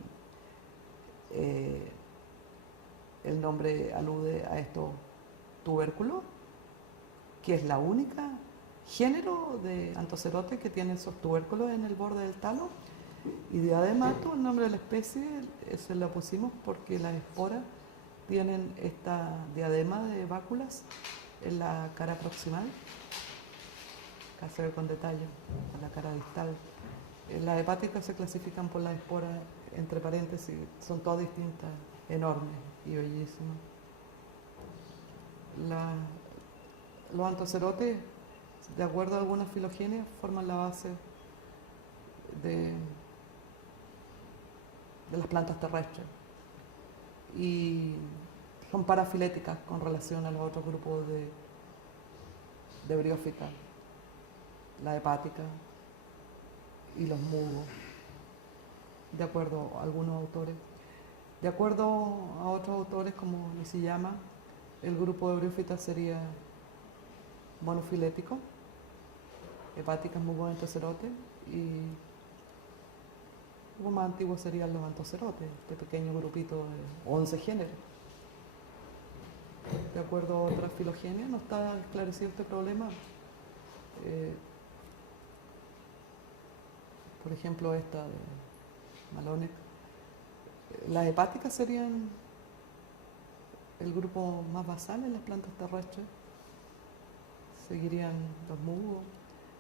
el nombre alude a estos tubérculos, que es la única género de antocerote que tiene esos tubérculos en el borde del talo. Y diademato, el nombre de la especie, se la pusimos porque las esporas tienen esta diadema de báculas en la cara proximal. Acá se ve con detalle, en la cara distal. Las hepáticas se clasifican por las esporas, entre paréntesis, son todas distintas, enormes y bellísimas. Los antocerotes, de acuerdo a algunas filogenias, forman la base de las plantas terrestres y son parafiléticas con relación a los otros grupos de briófitas, la hepática y los musgos, de acuerdo a algunos autores. De acuerdo a otros autores, como Nishiyama, el grupo de briófitas sería monofilético, hepáticas, musgos, antocerotes, y los más antiguos serían los antocerotes, este pequeño grupito de 11 géneros. De acuerdo a otras filogenias, no está esclarecido este problema. Por ejemplo, esta de Malonek. Las hepáticas serían el grupo más basal en las plantas terrestres. Seguirían los musgos,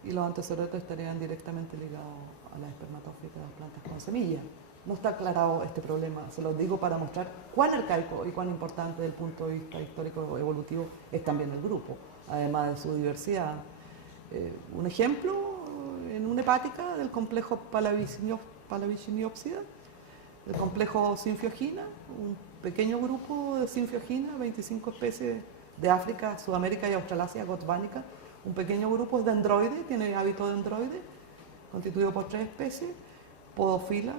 y los antecedentes estarían directamente ligados a las espermatófitas de las plantas con semillas. No está aclarado este problema, se los digo para mostrar cuán arcaico y cuán importante desde el punto de vista histórico evolutivo es también el grupo, además de su diversidad. Un ejemplo, en una hepática del complejo Palaviciniopsida, el complejo Symphyogyna, un pequeño grupo de Symphyogyna, 25 especies de África, Sudamérica y Australasia gotvánica, un pequeño grupo de dendroide, tiene hábito de dendroide, constituido por 3 especies, Podophylla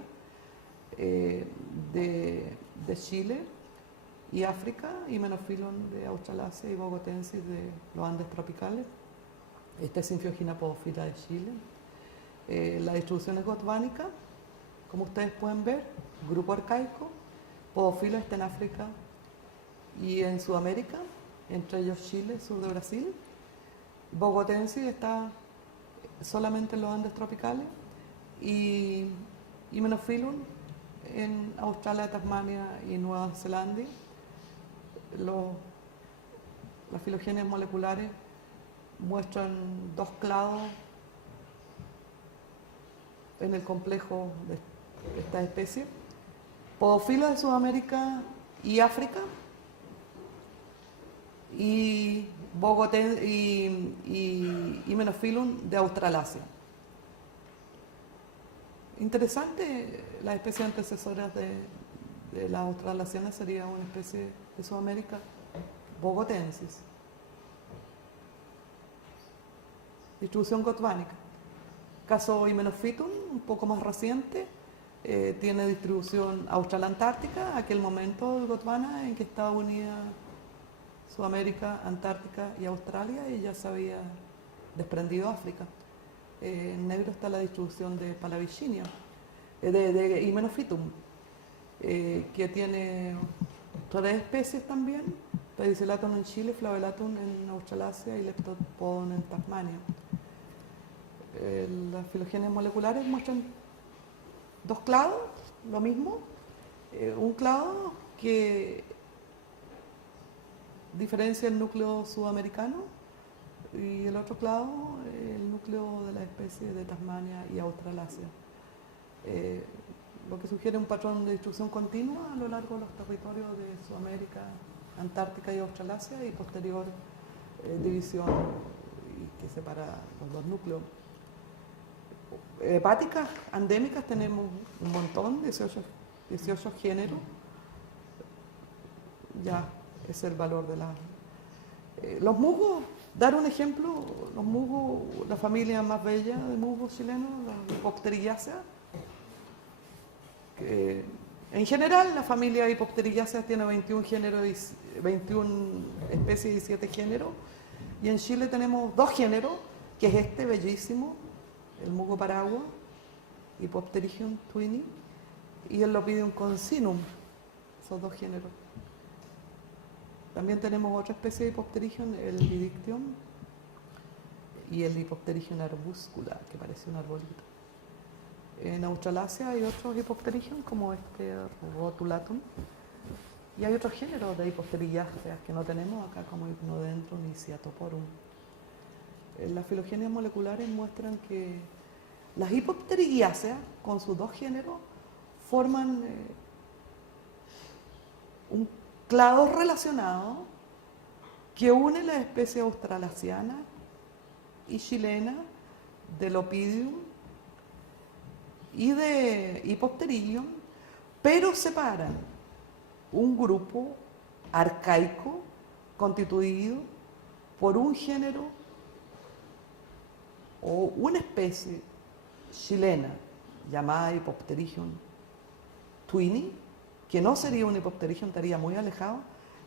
de Chile y África, y Hymenophyllum de Australasia y Bogotensis de los Andes tropicales. Esta es Symphyogyna Podophylla de Chile. La distribución es gotvánica, como ustedes pueden ver, grupo arcaico. Podophylla está en África y en Sudamérica, entre ellos Chile, sur de Brasil. Bogotensis está solamente en los Andes tropicales y Hymenophyllum en Australia, Tasmania y Nueva Zelanda. Las filogenias moleculares muestran 2 clados en el complejo de esta especie. Podophylla de Sudamérica y África y Hymenophyllum de Australasia. Interesante, las especies antecesoras de las australasianas sería una especie de Sudamérica, Bogotensis. Distribución gotvánica. Caso Hymenophyllum, un poco más reciente, tiene distribución austral-antártica, aquel momento del Gondwana en que estaba unida Sudamérica, Antártica y Australia, y ya se había desprendido África. En negro está la distribución de Palavicinium, de Hymenophyllum, que tiene 3 especies también, Pedicelatum en Chile, Flavelatum en Australasia y Leptopodon en Tasmania. Las filogenias moleculares muestran 2 clados, lo mismo, un clado que diferencia el núcleo sudamericano y el otro clado, el núcleo de la especie de Tasmania y Australasia. Lo que sugiere un patrón de distribución continua a lo largo de los territorios de Sudamérica, Antártica y Australasia, y posterior división que separa los 2 núcleos. Hepáticas endémicas tenemos un montón, 18 géneros, ya es el valor de la... los musgos, dar un ejemplo, los musgos, la familia más bella de musgos chilenos, la Hypopterygiaceae. En general, la familia Hypopterygiaceae tiene 21 especies y 7 géneros, y en Chile tenemos 2 géneros, que es este bellísimo, el musgo paragua, Hypopterygium twini, y el Lopidium concinum, esos 2 géneros. También tenemos otra especie de Hypopterygium, el Lidictium, y el Hypopterygium arbuscula, que parece un arbolito. En Australasia hay otros Hypopterygium, como este Rotulatum, y hay otros géneros de Hypopterygiaceae que no tenemos acá, como Hypnodendron y Cyatoporum. Las filogenias moleculares muestran que las Hypopterygiaceae, con sus 2 géneros, forman un clado relacionado que une la especie australasiana y chilena del Opidium y de Hypopterygium, pero separan un grupo arcaico constituido por un género o una especie chilena llamada Hypopterygium twini, que no sería un Hypopterygium, estaría muy alejado,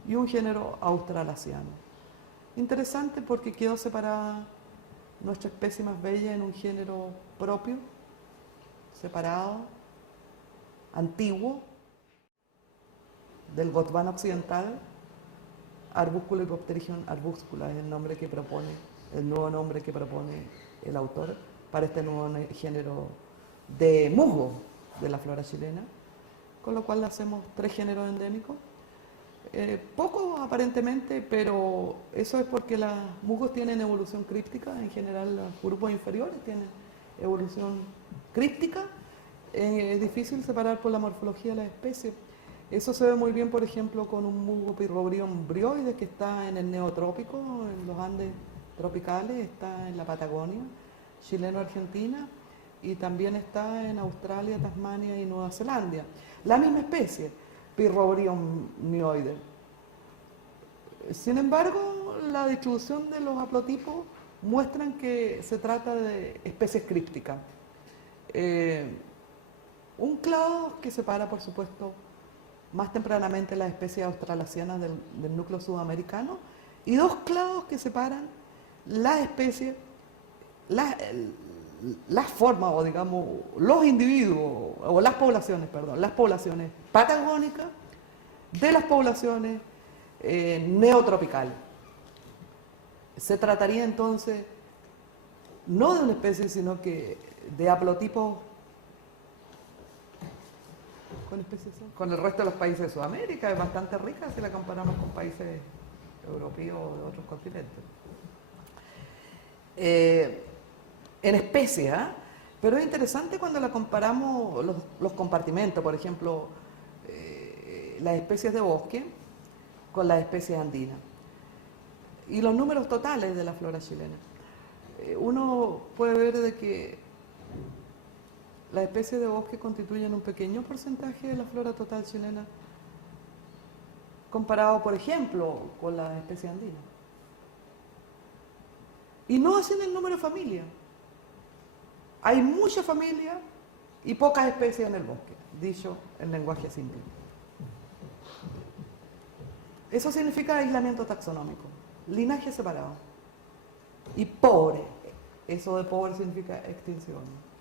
y un género australasiano. Interesante porque quedó separada nuestra especie más bella en un género propio, separado, antiguo, del Gondwana occidental. Arbúsculo Hypopterygium arbuscula es el nombre que propone, el nuevo nombre que propone el autor para este nuevo género de musgo de la flora chilena, con lo cual hacemos 3 géneros endémicos. Poco aparentemente, pero eso es porque los musgos tienen evolución críptica, en general los grupos inferiores tienen evolución críptica. Es difícil separar por la morfología de las especies. Eso se ve muy bien, por ejemplo, con un musgo Pirrobrion brioides que está en el neotrópico, en los Andes tropicales, está en la Patagonia, chileno-argentina, y también está en Australia, Tasmania y Nueva Zelanda. La misma especie, Pirrobrion brioides. Sin embargo, la distribución de los haplotipos muestran que se trata de especies crípticas. Un clado que separa, por supuesto, más tempranamente las especies australasianas del núcleo sudamericano, y dos clados que separan las especies, las formas, o digamos, los individuos, o las poblaciones patagónicas de las poblaciones neotropicales. Se trataría entonces no de una especie, sino que de haplotipos con el resto de los países de Sudamérica. Es bastante rica si la comparamos con países europeos o de otros continentes. En especies, ¿eh? Pero es interesante cuando la comparamos los compartimentos, por ejemplo, las especies de bosque con las especies andinas y los números totales de la flora chilena. Uno puede ver de que las especies de bosque constituyen un pequeño porcentaje de la flora total chilena comparado, por ejemplo, con las especies andinas. Y no así en el número de familias. Hay mucha familia y pocas especies en el bosque, dicho en lenguaje simple. Eso significa aislamiento taxonómico, linaje separado. Y pobre, eso de pobre significa extinción.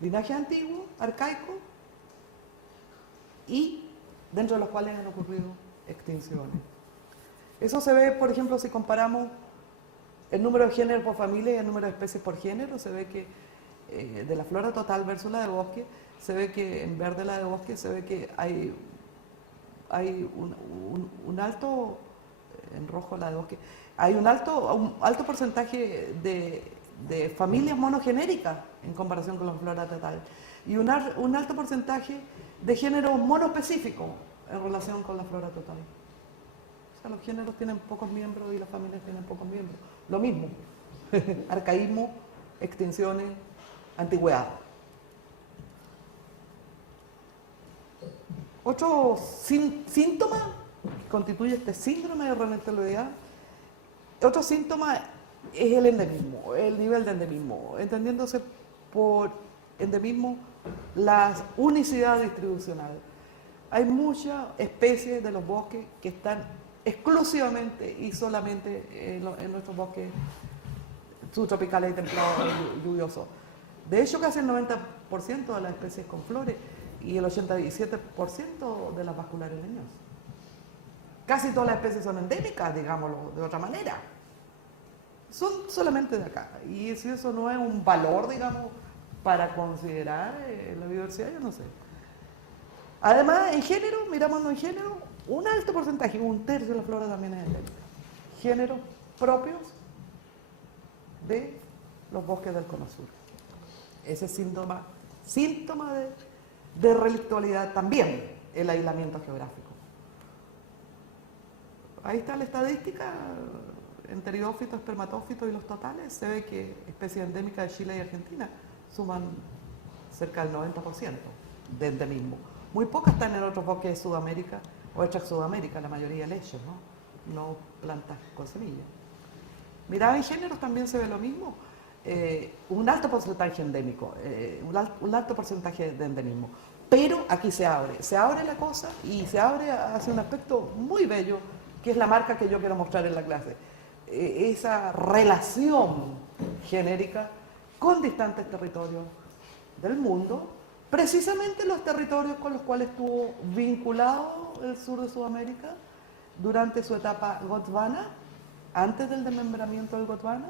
Linaje antiguo, arcaico, y dentro de los cuales han ocurrido extinciones. Eso se ve, por ejemplo, si comparamos el número de géneros por familia y el número de especies por género. Se ve que de la flora total versus la de bosque, se ve que en verde la de bosque, se ve que hay un alto, en rojo la de bosque, hay un alto porcentaje de familias monogenéricas en comparación con la flora total, y un alto porcentaje de géneros monoespecíficos en relación con la flora total. O sea, los géneros tienen pocos miembros y las familias tienen pocos miembros. Lo mismo, arcaísmo, extinciones, antigüedad. Otro síntoma que constituye este síndrome de ranitoloidad, otro síntoma es el endemismo, el nivel de endemismo, entendiéndose por endemismo la unicidad distribucional. Hay muchas especies de los bosques que están exclusivamente y solamente en nuestros bosques subtropicales y templados y lluviosos. De hecho, casi el 90% de las especies con flores y el 87% de las vasculares leñosas. Casi todas las especies son endémicas, digámoslo de otra manera. Son solamente de acá. Y si eso no es un valor, digamos, para considerar la biodiversidad, yo no sé. Además, en género, mirámonos en género, un alto porcentaje, un tercio de la flora también es endémica. Géneros propios de los bosques del Cono Sur. Ese síntoma de relictualidad también, el aislamiento geográfico. Ahí está la estadística, en pteridófitos, espermatófitos y los totales, se ve que especies endémicas de Chile y Argentina suman cerca del 90% de endemismo. Muy pocas están en otros bosques de Sudamérica o extra Sudamérica, la mayoría lechos, no plantas con semillas. Mirado en géneros también se ve lo mismo, un alto porcentaje endémico, un alto porcentaje de endemismo. Pero aquí se abre la cosa y se abre hacia un aspecto muy bello, que es la marca que yo quiero mostrar en la clase. Esa relación genérica con distantes territorios del mundo, precisamente los territorios con los cuales estuvo vinculado el sur de Sudamérica durante su etapa Gondwana, antes del desmembramiento del Gondwana,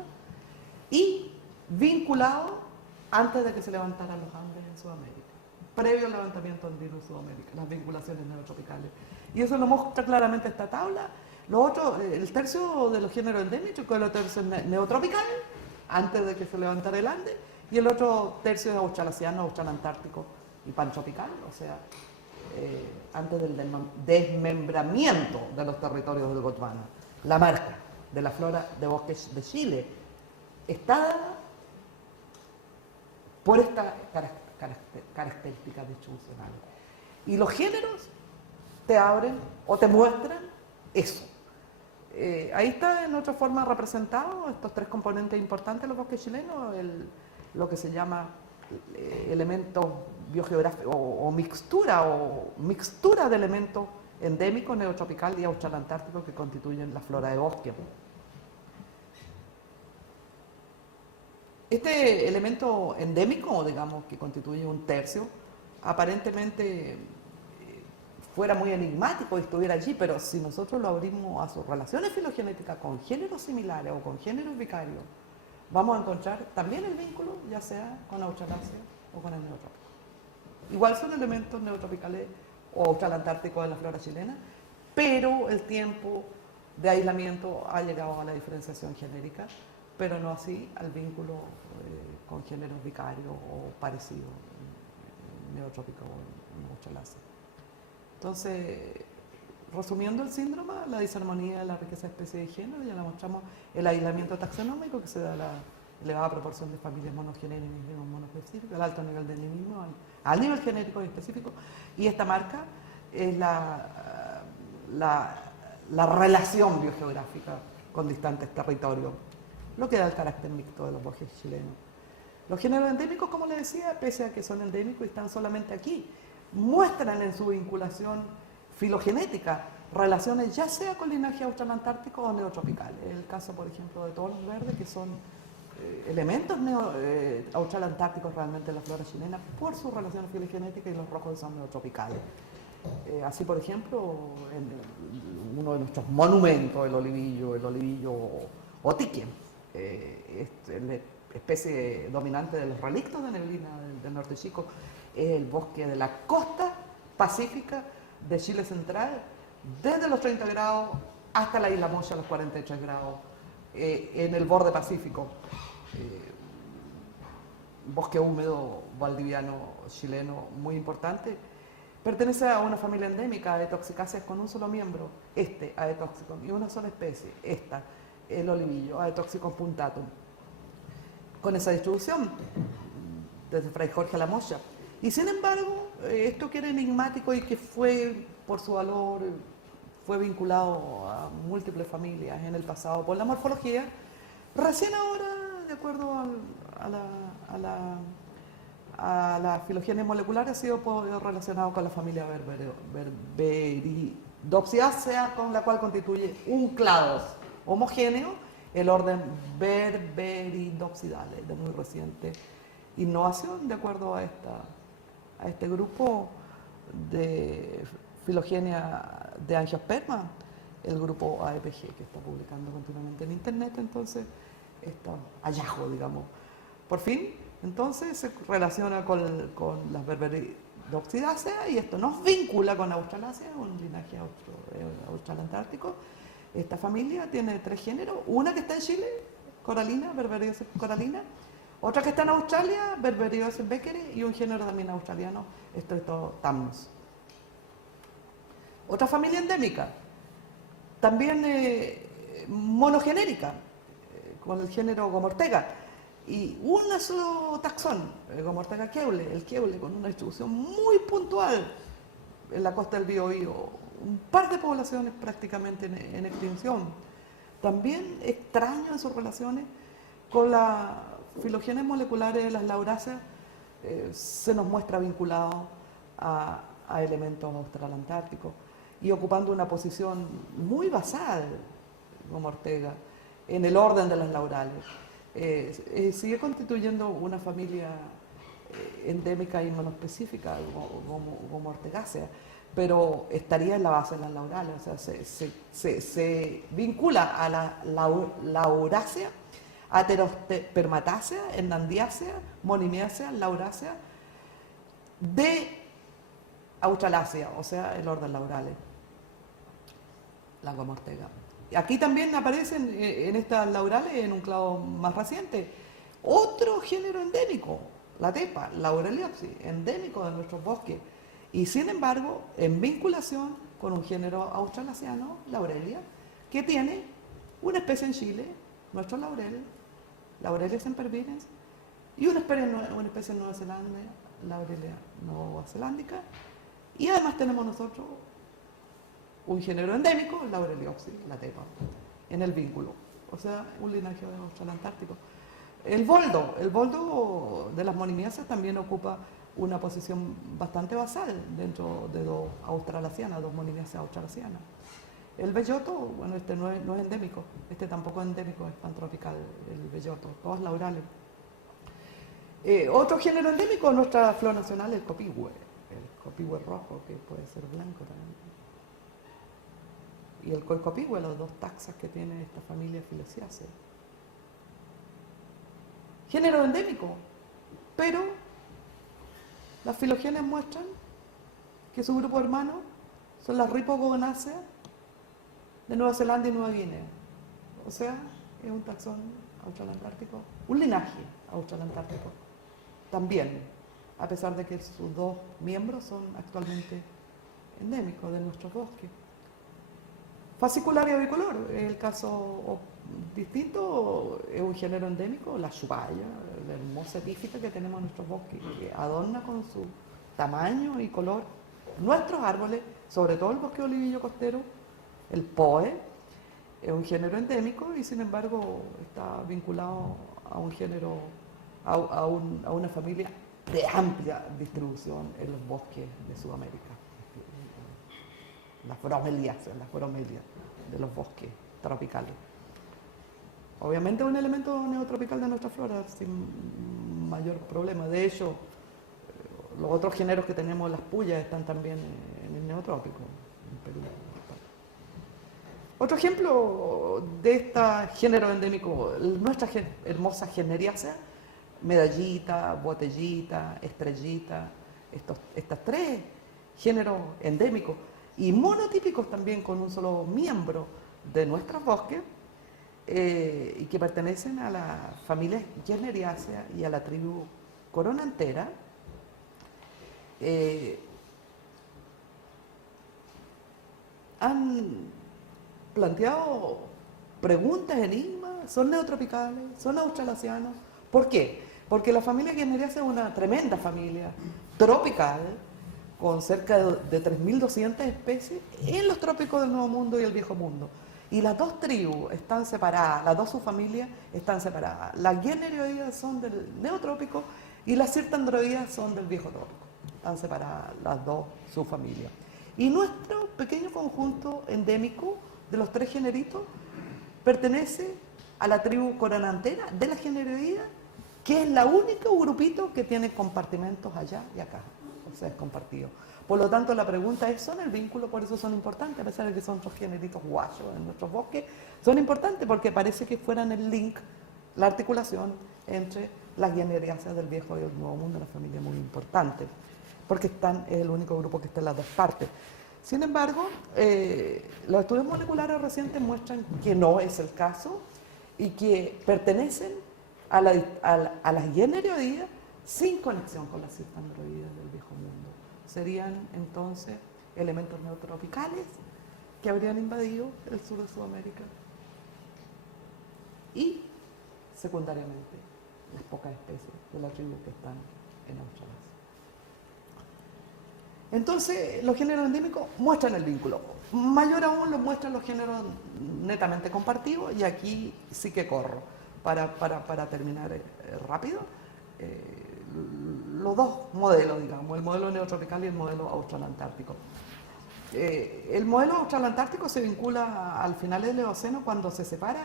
y vinculado antes de que se levantaran los Andes en Sudamérica. previo al levantamiento andino en Sudamérica, las vinculaciones neotropicales. Y eso lo muestra claramente esta tabla. Lo otro, el tercio de los géneros endémicos, que es el tercio neotropical, antes de que se levantara el Ande, y el otro tercio es australasiano, australantártico y pantropical, o sea, antes del desmembramiento de los territorios del Gondwana. La marca de la flora de bosques de Chile está dada por esta característica distribucional. Y los géneros te abren o te muestran eso. Ahí está en otra forma representado estos tres componentes importantes de los bosques chilenos, lo que se llama elementos biogeográficos o mixtura de elementos endémicos, neotropical y australantártico que constituyen la flora de bosque. Este elemento endémico, digamos, que constituye un tercio, aparentemente fuera muy enigmático y estuviera allí, pero si nosotros lo abrimos a sus relaciones filogenéticas con géneros similares o con géneros vicarios, vamos a encontrar también el vínculo, ya sea con Australasia o con el neotrópico. Igual son elementos neotropicales o australantárticos de la flora chilena, pero el tiempo de aislamiento ha llegado a la diferenciación genérica, pero no así al vínculo con géneros vicarios o parecidos, neotrópico o en Australasia. Entonces, resumiendo el síndrome, la disarmonía de la riqueza de especies y género, ya la mostramos, el aislamiento taxonómico que se da a la elevada proporción de familias monogénicas y monoespecíficas, el alto nivel de endemismo al nivel genérico y específico, y esta marca es la relación biogeográfica con distantes territorios, lo que da el carácter mixto de los bosques chilenos. Los géneros endémicos, como les decía, pese a que son endémicos y están solamente aquí, muestran en su vinculación filogenética relaciones ya sea con linaje australantártico o neotropical. El caso, por ejemplo, de todos los verdes, que son elementos australantárticos realmente en la flora chilena por sus relaciones filogenéticas, y los rojos son neotropicales. Así, por ejemplo, en uno de nuestros monumentos, el olivillo otique, la especie dominante de los relictos de neblina del norte chico, es el bosque de la costa pacífica de Chile central, desde los 30 grados hasta la isla Mocha a los 43 grados, en el borde pacífico. Bosque húmedo valdiviano chileno muy importante. Pertenece a una familia endémica, Aetoxicaceae, con un solo miembro, Aetoxicon, y una sola especie, el olivillo, Aetoxicon puntatum. Con esa distribución, desde Fray Jorge a la Mocha. Y sin embargo, esto que era enigmático y que fue, por su valor, fue vinculado a múltiples familias en el pasado por la morfología, recién ahora, de acuerdo a la filogenia molecular, ha sido relacionado con la familia Berberidopsiaceae, con la cual constituye un clado homogéneo, el orden Berberidopsidale, de muy reciente innovación, de acuerdo a este grupo de filogenia de angiosperma, el grupo AEPG, que está publicando continuamente en internet. Entonces, estos hallazgos, digamos, por fin, entonces se relaciona con las Berberidopsidaceae, y esto nos vincula con Australasia, un linaje australantártico. Esta familia tiene 3 géneros, una que está en Chile, Coralina, Berberidopsis coralina, otra que está en Australia, Berberidopsis beckeri, y un género también australiano, Streptotamnus. Otra familia endémica, también monogenérica, con el género Gomortega, y un solo taxón, Gomortega keule, el keule, con una distribución muy puntual en la costa del Biobío, un par de poblaciones prácticamente en extinción. También extraño en sus relaciones con la filogenes moleculares de las lauráceas, se nos muestra vinculado a elementos australantárticos y ocupando una posición muy basal, como Ortega, en el orden de las laurales. Sigue constituyendo una familia endémica y monoespecífica, como Ortegácea, pero estaría en la base de las laurales, o sea, se vincula a la laurácea, Aterospermatácea, Hernandiácea, Monimiácea, Laurácea, de Australasia, o sea, el orden Laurales, la goma Ortega. Aquí también aparecen en estas laurales, en un clado más reciente, otro género endémico, la tepa, Laureliopsis, endémico de nuestros bosques, y sin embargo, en vinculación con un género australasiano, Laurelia, que tiene una especie en Chile, nuestro laurel, Laurelia sempervirens, y una especie en Nueva Zelanda, Laurelia neozelandica, y además tenemos nosotros un género endémico, Laureliopsis, la tepa, en el vínculo, o sea, un linaje de australantártico. El boldo de las monimiáceas también ocupa una posición bastante basal dentro de dos australasianas, dos monimiáceas australasianas. El belloto, bueno, este no es endémico, este tampoco es endémico, es pantropical, el belloto, todas laurales. Otro género endémico es nuestra flor nacional, el copihue rojo, que puede ser blanco también. Y el coicopihue, los dos taxas que tiene esta familia Fileciaceae. Género endémico, pero las filogenes muestran que su grupo hermano son las Ripogonaceae de Nueva Zelanda y Nueva Guinea. O sea, es un taxón australantártico, un linaje australantártico. También, a pesar de que sus dos miembros son actualmente endémicos de nuestros bosques. Fascicularia bicolor, el caso distinto, es un género endémico, la chubaya, la hermosa epífita que tenemos en nuestros bosques, que adorna con su tamaño y color nuestros árboles, sobre todo el bosque olivillo costero. El poe es un género endémico y sin embargo está vinculado a un género, a una familia de amplia distribución en los bosques de Sudamérica. Las bromelias de los bosques tropicales. Obviamente es un elemento neotropical de nuestra flora sin mayor problema. De hecho, los otros géneros que tenemos, las puyas, están también en el neotrópico, en Perú. Otro ejemplo de este género endémico, nuestra hermosa Generiácea, medallita, botellita, estrellita, estas tres géneros endémicos y monotípicos también con un solo miembro de nuestros bosques y que pertenecen a la familia Generiácea y a la tribu Coronantera, han planteado preguntas, enigmas, son neotropicales, son australasianos. ¿Por qué? Porque la familia Generiácea es una tremenda familia tropical con cerca de 3.200 especies en los trópicos del Nuevo Mundo y el Viejo Mundo. Y las dos tribus están separadas, las dos subfamilias están separadas. Las Generioides son del Neotrópico y las Cirtandroides son del Viejo Trópico. Están separadas las dos subfamilias. Y nuestro pequeño conjunto endémico de los tres generitos pertenece a la tribu coronantera de la Generioides, que es la única grupito que tiene compartimentos allá y acá. O sea, es compartido. Por lo tanto, la pregunta es, ¿son el vínculo? Por eso son importantes, a pesar de que son otros generitos guachos en nuestros bosques, son importantes porque parece que fueran el link, la articulación entre las Generiáceas del Viejo y el Nuevo Mundo, una familia muy importante, porque es el único grupo que está en las dos partes. Sin embargo, los estudios moleculares recientes muestran que no es el caso y que pertenecen a las Generioides sin conexión con las Cirtandroides del Viejo Mundo. Serían entonces elementos neotropicales que habrían invadido el sur de Sudamérica y, secundariamente, las pocas especies de la tribu que están en Australasia. Entonces, los géneros endémicos muestran el vínculo. Mayor aún lo muestran los géneros netamente compartidos, y aquí sí que corro para terminar rápido. Los dos modelos, digamos, el modelo neotropical y el modelo australantártico. El modelo australantártico se vincula al final del Eoceno, cuando se separa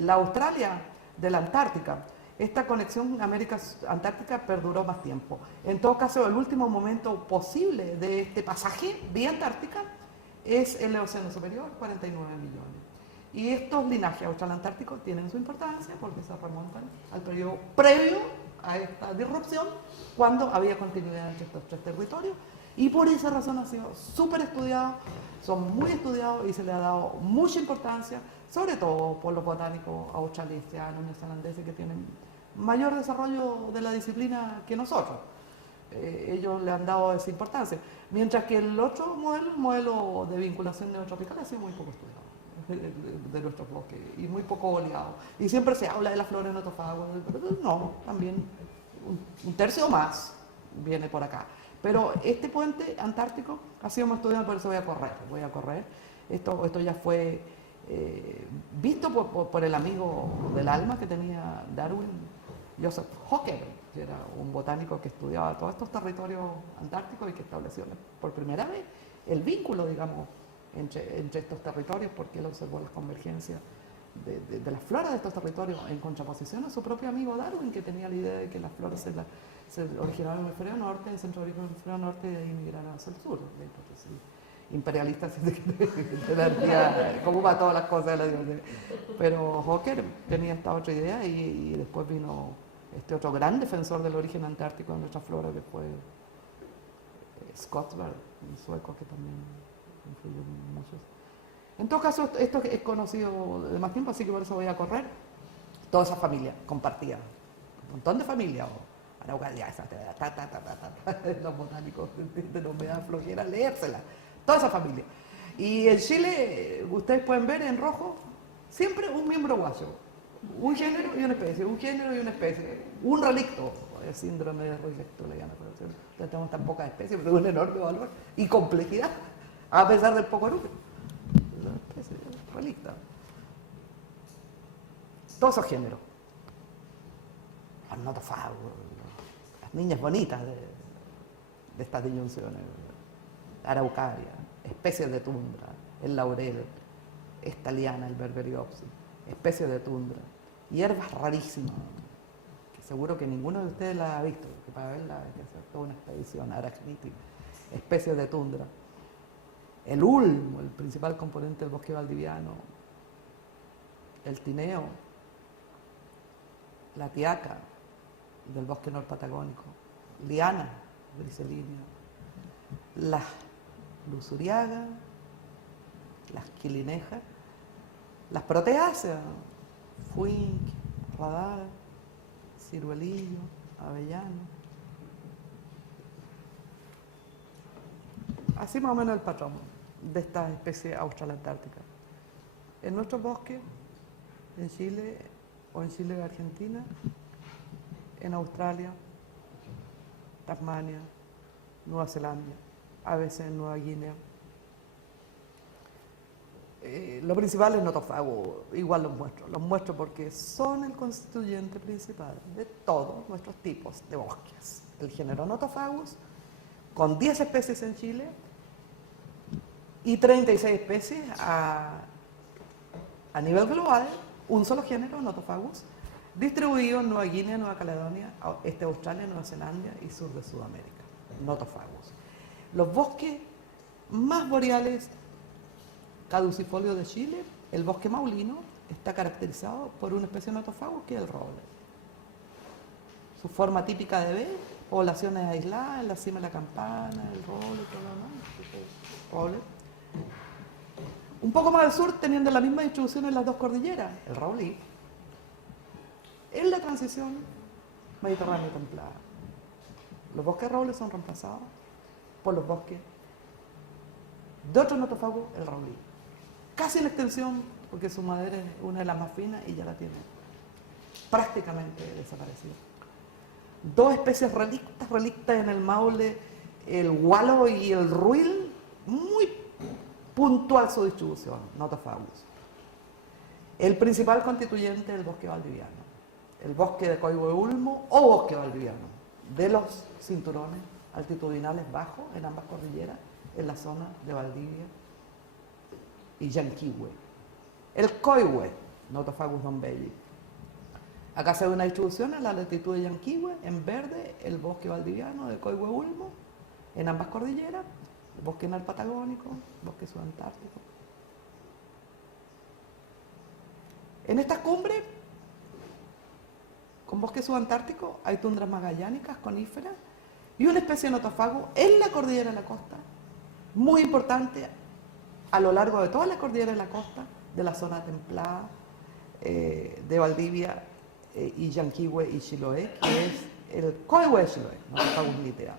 la Australia de la Antártica. Esta conexión América-Antártica perduró más tiempo. En todo caso, el último momento posible de este pasaje vía Antártica es el Eoceno superior, 49 millones. Y estos linajes australantárticos tienen su importancia porque se remontan al periodo previo a esta disrupción cuando había continuidad entre estos tres territorios, y por esa razón ha sido súper estudiado, son muy estudiados y se le ha dado mucha importancia, sobre todo por los botánicos australianos, neozelandeses, que tienen mayor desarrollo de la disciplina que nosotros. Ellos le han dado esa importancia. Mientras que el otro modelo, el modelo de vinculación neotropical, ha sido muy poco estudiado de nuestros bosques y muy poco oleado. Y siempre se habla de la flora notofagus, pero no, también un tercio más viene por acá. Pero este puente antártico ha sido más estudiado, por eso voy a correr. Esto ya fue visto por el amigo del alma que tenía Darwin, Joseph Hooker, que era un botánico que estudiaba todos estos territorios antárticos y que estableció por primera vez el vínculo, digamos, entre estos territorios, porque él observó las convergencias de las floras de estos territorios en contraposición a su propio amigo Darwin, que tenía la idea de que las floras se originaron en el hemisferio norte, en Centroamérica, en el hemisferio norte, y de ahí migraron hacia el sur. La hipótesis imperialista de la tía, cómo va todas las cosas de la Dios. Pero Hooker tenía esta otra idea, y después vino este otro gran defensor del origen antártico de nuestra flora, que fue Skotberg, un sueco que también influyó mucho. En todo caso, esto es conocido de más tiempo, así que por eso voy a correr. Toda esa familia compartía, un montón de familias, Araucaria, los botánicos, no me da flojera leérsela, toda esa familia. Y en Chile, ustedes pueden ver en rojo, siempre un miembro guayo, un género y una especie, un género y una especie, un relicto, el síndrome de relicto le llaman, no tenemos tan pocas especies, pero un enorme valor y complejidad, a pesar del poco número. Una especie relicta. Todos esos géneros. Los notofagos, las niñas bonitas de estas disyunciones, araucaria, especies de tundra, el laurel, esta liana, el berberiopsis, especies de tundra, hierbas rarísimas, que seguro que ninguno de ustedes las ha visto, que para verla hay que hacer toda una expedición aracnítica, especies de tundra, el ulmo, el principal componente del bosque valdiviano, el tineo, la tiaca del bosque norpatagónico, liana, griselínea, las lusuriagas, las quilinejas, las proteáceas, fuinc, radar, ciruelillo, avellano. Así más o menos el patrón de esta especie australantártica. En nuestros bosques, en Chile o en Chile y Argentina, en Australia, Tasmania, Nueva Zelanda, a veces en Nueva Guinea. Lo principal es notofago, igual los muestro porque son el constituyente principal de todos nuestros tipos de bosques. El género Notophagus, con 10 especies en Chile y 36 especies a nivel global, un solo género, Notophagus, distribuido en Nueva Guinea, Nueva Caledonia, este de Australia, Nueva Zelanda y sur de Sudamérica. Notophagus. Los bosques más boreales caducifolios de Chile, el bosque maulino, está caracterizado por una especie de Notophagus que es el roble. Su forma típica de ver, poblaciones aisladas en la cima de la campana, el roble, todo lo demás, roble. Un poco más al sur, teniendo la misma distribución en las dos cordilleras, el roble. En la transición mediterránea templada, los bosques robles son reemplazados por los bosques de otro Notophagus, el roble. Casi en extensión, porque su madera es una de las más finas y ya la tiene prácticamente desaparecida. Dos especies relictas en el Maule, el gualo y el ruil, muy puntual su distribución, Notophagus. El principal constituyente del bosque valdiviano, el bosque de Coihue-Ulmo o bosque valdiviano, de los cinturones altitudinales bajos en ambas cordilleras, en la zona de Valdivia y Yanquihue. El Coihue, Notophagus dombelli. Acá se ve una distribución en la latitud de Yanquihue, en verde el bosque valdiviano de Coihue-Ulmo, en ambas cordilleras, el bosque neopatagónico, bosque subantártico. En estas cumbres, con bosque subantártico, hay tundras magallánicas, coníferas, y una especie de notofago en la cordillera de la costa, muy importante a lo largo de toda la cordillera de la costa, de la zona templada, de Valdivia y Yanquihue y Chiloé, que es el Coihue de Chiloé, Notofagus litea.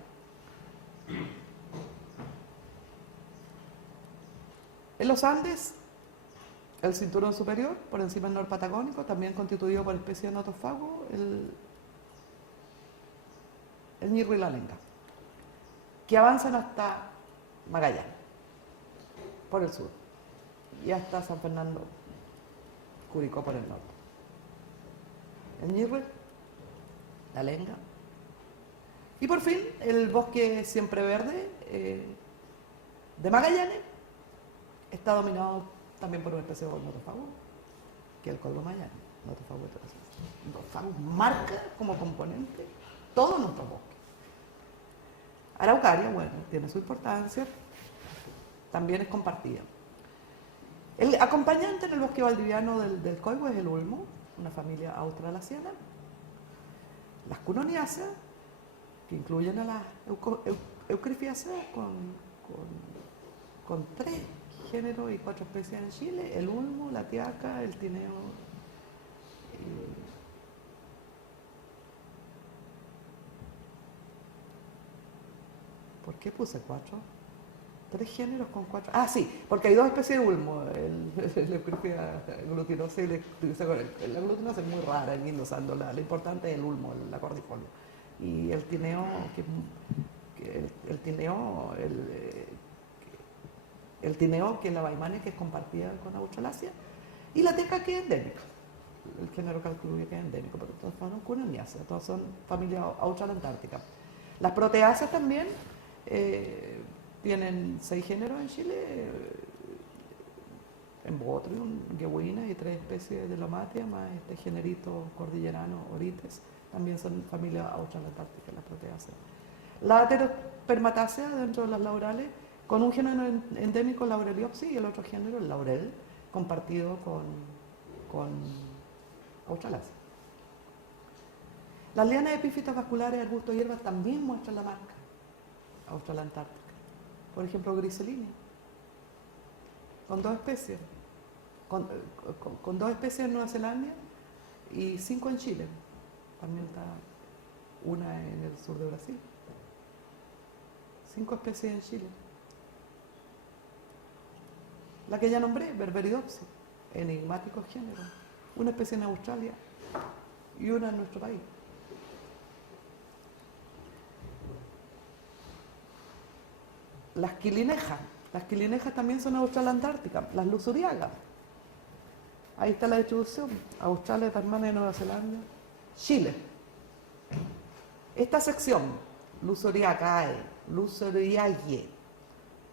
En los Andes, el cinturón superior, por encima del norpatagónico, también constituido por especies de notofago, el ñirro y la lenga, que avanzan hasta Magallanes, por el sur, y hasta San Fernando, Curicó por el norte. El ñirro, la lenga, y por fin el bosque siempreverde de Magallanes está dominado también por una especie de notofago, que es el coibo mayano, notofago heterosexual. El notofago marca como componente todo nuestro bosque. Araucaria, bueno, tiene su importancia, también es compartida. El acompañante en el bosque valdiviano del coibo es el ulmo, una familia australasiana, las cunoniáceas, que incluyen a las eucrifiáceas con 3 géneros y 4 especies en Chile: el ulmo, la tiaca, el tineo. ¿Por qué puse 4? 3 géneros con 4. Ah, sí, porque hay 2 especies de ulmo, el Eucrifia glutinosa y la glutinosa es muy rara en endosándola. Lo importante es el ulmo, la cordifolia. Y el tineo, el tineo, que es la baimania, que es compartida con Australasia, y la teca, que es endémica. El género que incluye que es endémico, pero todos son cunoniáceas, todos son familia australantártica. Las proteáceas también tienen 6 géneros en Chile, Embotrium, Gehuina y 3 especies de Lomatia, más este generito cordillerano, Orites, también son familia australantártica, las proteáceas. La Aterospermatácea, dentro de las laurales, con un género endémico, Laureliopsis, y el otro género, el laurel, compartido con Australasia. Las lianas epífitas vasculares, arbustos y hierbas también muestran la marca australantártica. Por ejemplo, Griselinia, con 2 especies, con 2 especies en Nueva Zelanda y 5 en Chile. También está una en el sur de Brasil. 5 especies en Chile. La que ya nombré, Berberidopsis, enigmáticos géneros. Una especie en Australia y una en nuestro país. Las quilinejas también son australantárticas, las lusuriagas. Ahí está la distribución: Australia, Tasmania, Nueva Zelanda, Chile. Esta sección, Lusuriagae, Lusuriae,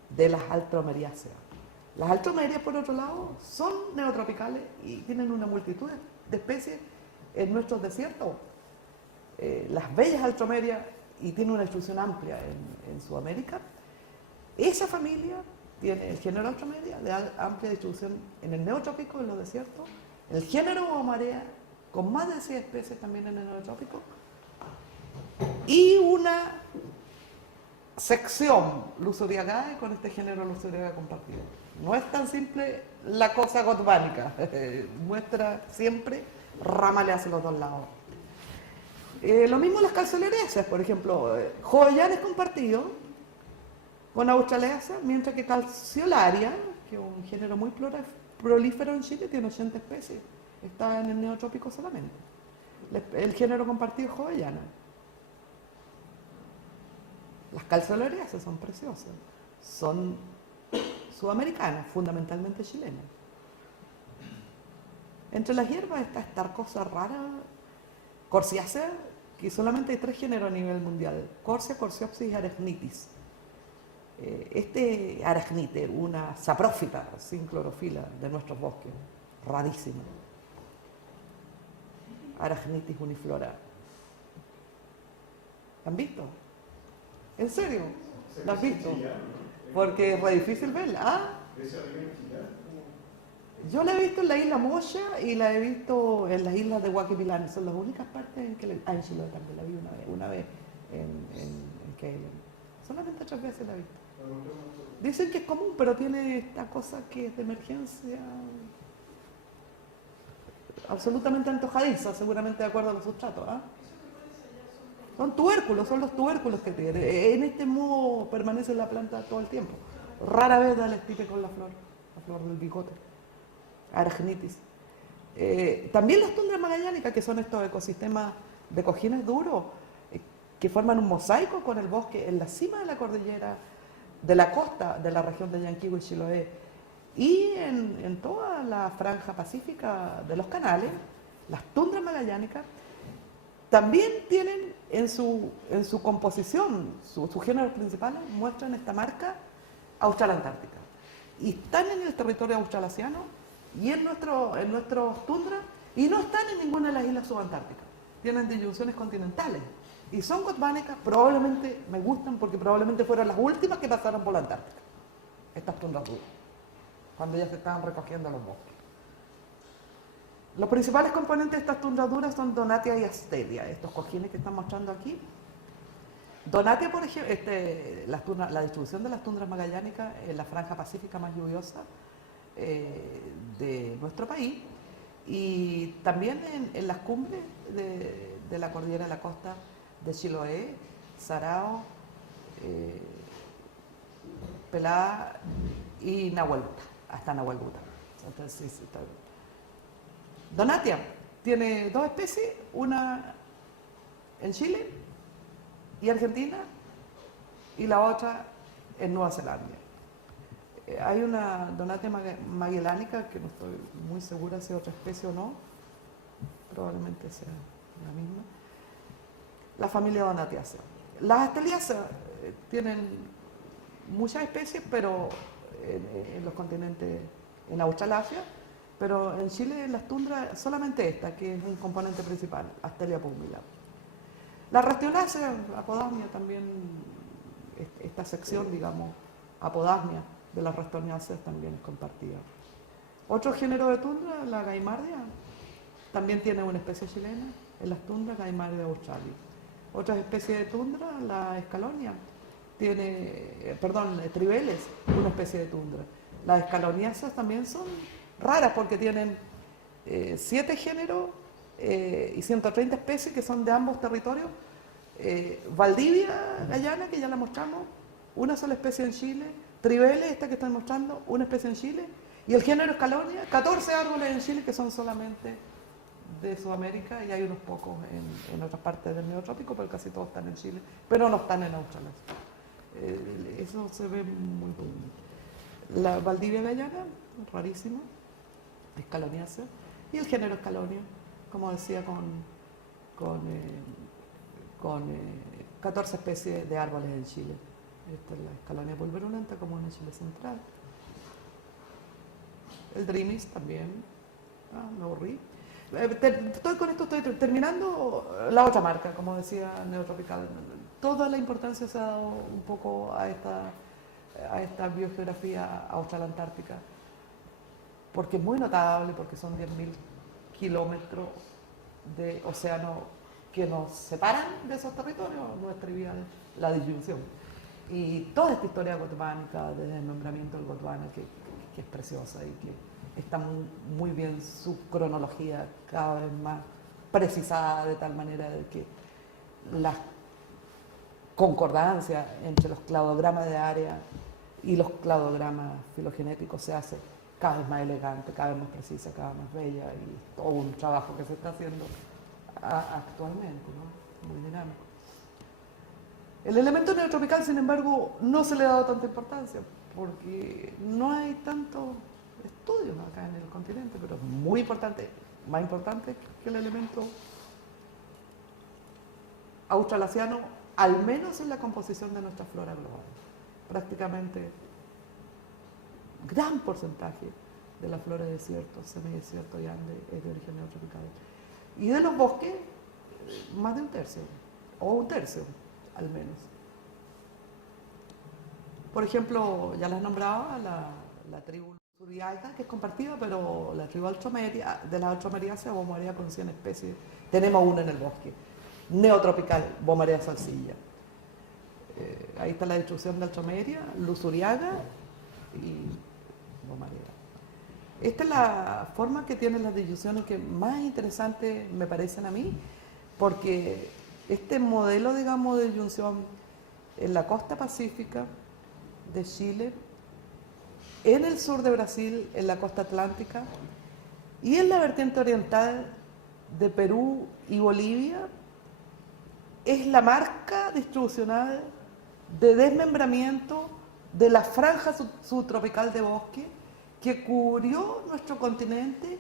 de las altromeriáceas. Las altromerias, por otro lado, son neotropicales y tienen una multitud de especies en nuestros desiertos. Las bellas altromerias, y tiene una distribución amplia en Sudamérica. Esa familia tiene el género Altromeria de amplia distribución en el neotrópico, en los desiertos, el género Omarea, con más de 6 especies también en el neotrópico, y una sección Lusuriagae con este género Lusuriagae compartido. No es tan simple la cosa gotvánica, muestra siempre ramales hacia los 2 lados. Lo mismo las calceolariáceas, por ejemplo, Joyán es compartido con Australasia, mientras que Calceolaria, que es un género muy prolífero en Chile, tiene 80 especies. Está en el neotrópico solamente. El género compartido es Joyana. Las calceolariáceas son preciosas. Son sudamericanas, fundamentalmente chilenas. Entre las hierbas está esta cosa rara, Corsiacea, que solamente hay 3 géneros a nivel mundial: Corsia, Corsiopsis y Arachnitis. Este arachnite, una saprófita sin clorofila de nuestros bosques, rarísima. Arachnitis uniflora. ¿La han visto? ¿En serio? ¿La has visto? Porque es muy difícil verla. ¿Ah? Yo la he visto en la isla Moya y la he visto en las islas de Huaquipilán. Son las únicas partes en que... en Chiloé también la vi una vez en KLM. Solamente 3 veces la he visto. Dicen que es común, pero tiene esta cosa que es de emergencia absolutamente antojadiza, seguramente de acuerdo a los sustratos. ¿Ah? Son tubérculos, son los tubérculos que tiene. En este modo permanece la planta todo el tiempo. Rara vez da el estipe con la flor del bigote. Arachnitis. También las tundras magallánicas, que son estos ecosistemas de cojines duros, que forman un mosaico con el bosque en la cima de la cordillera, de la costa de la región de Llanquihue y Chiloé, y en toda la franja pacífica de los canales, las tundras magallánicas, también tienen en su composición, sus géneros principales, muestran esta marca austral-antártica. Y están en el territorio australasiano y en nuestros tundras, y no están en ninguna de las islas subantárticas. Tienen disyunciones continentales. Y son gotvánicas, probablemente me gustan porque probablemente fueron las últimas que pasaron por la Antártica. Estas tundras duras, cuando ya se estaban recogiendo los bosques. Los principales componentes de estas tundras duras son Donatia y Astelia, estos cojines que están mostrando aquí. Donatia, por ejemplo, la distribución de las tundras magallánicas en la franja pacífica más lluviosa de nuestro país, y también en las cumbres de la cordillera de la costa de Chiloé, Sarao, Pelá y Nahuelbuta, hasta Nahuelbuta. Entonces, Donatia tiene 2 especies, una en Chile y Argentina, y la otra en Nueva Zelanda. Hay una Donatia magellánica, que no estoy muy segura si es otra especie o no, probablemente sea la misma. La familia Donatiaceae. Las Asteliaceae tienen muchas especies, pero en los continentes, en Australasia, pero en Chile, en las tundras, solamente esta, que es un componente principal, Astelia púmila. La Rastiolácea, Apodasmia, también, esta sección, digamos, Apodasmia de las Rastioláceas también es compartida. Otro género de tundra, la Gaimardia, también tiene una especie chilena en las tundras, Gaimardia australis. Otras especies de tundra, la Escalonia, Tribeles, una especie de tundra. Las escaloniáceas también son raras porque tienen 7 géneros y 130 especies que son de ambos territorios. Valdivia, Guyana, que ya la mostramos, una sola especie en Chile. Tribeles, esta que están mostrando, una especie en Chile. Y el género Escalonia, 14 árboles en Chile que son solamente de Sudamérica, y hay unos pocos en otras partes del Neotrópico, pero casi todos están en Chile, pero no están en Australia. Eso se ve muy común. La Valdivia Guyana, rarísima, escaloniácea, y el género Escalonia, como decía, con 14 especies de árboles en Chile. Esta es la Escalonia pulverulenta, común en Chile central. El Dreamis también, me aburrí. Con esto estoy terminando. La otra marca, como decía, Neotropical. Toda la importancia se ha dado un poco a esta biogeografía austral-antártica, porque es muy notable, porque son 10.000 kilómetros de océano que nos separan de esos territorios, no es trivial la disyunción. Y toda esta historia gotvánica, desde el nombramiento del Gondwana, que es preciosa y que está muy bien su cronología cada vez más precisada, de tal manera de que las concordancias entre los cladogramas de área y los cladogramas filogenéticos se hace cada vez más elegante, cada vez más precisa, cada vez más bella, y todo un trabajo que se está haciendo actualmente, ¿no? Muy dinámico. El elemento neotropical, sin embargo, no se le ha dado tanta importancia, porque no hay tantos estudios acá en el continente, pero es muy importante, más importante que el elemento australasiano, al menos en la composición de nuestra flora global. Prácticamente, gran porcentaje de la flora de desiertos, semidesierto y ande es de origen neotropical. Y de los bosques, más de un tercio, o un tercio, al menos. Por ejemplo, ya las nombraba, la tribu Lusuriaga, que es compartida, pero la tribu altromeria, de las altromeriáceas, Bomarea con 100 especies, tenemos una en el bosque. Neotropical, Bomarea salsilla. Ahí está la distribución de altromeria, Lusuriaga y Bomarea. Esta es la forma que tienen las distribuciones que más interesantes me parecen a mí, porque este modelo, digamos, de disyunción en la costa pacífica de Chile, en el sur de Brasil, en la costa atlántica, y en la vertiente oriental de Perú y Bolivia, es la marca distribucional de desmembramiento de la franja subtropical de bosque que cubrió nuestro continente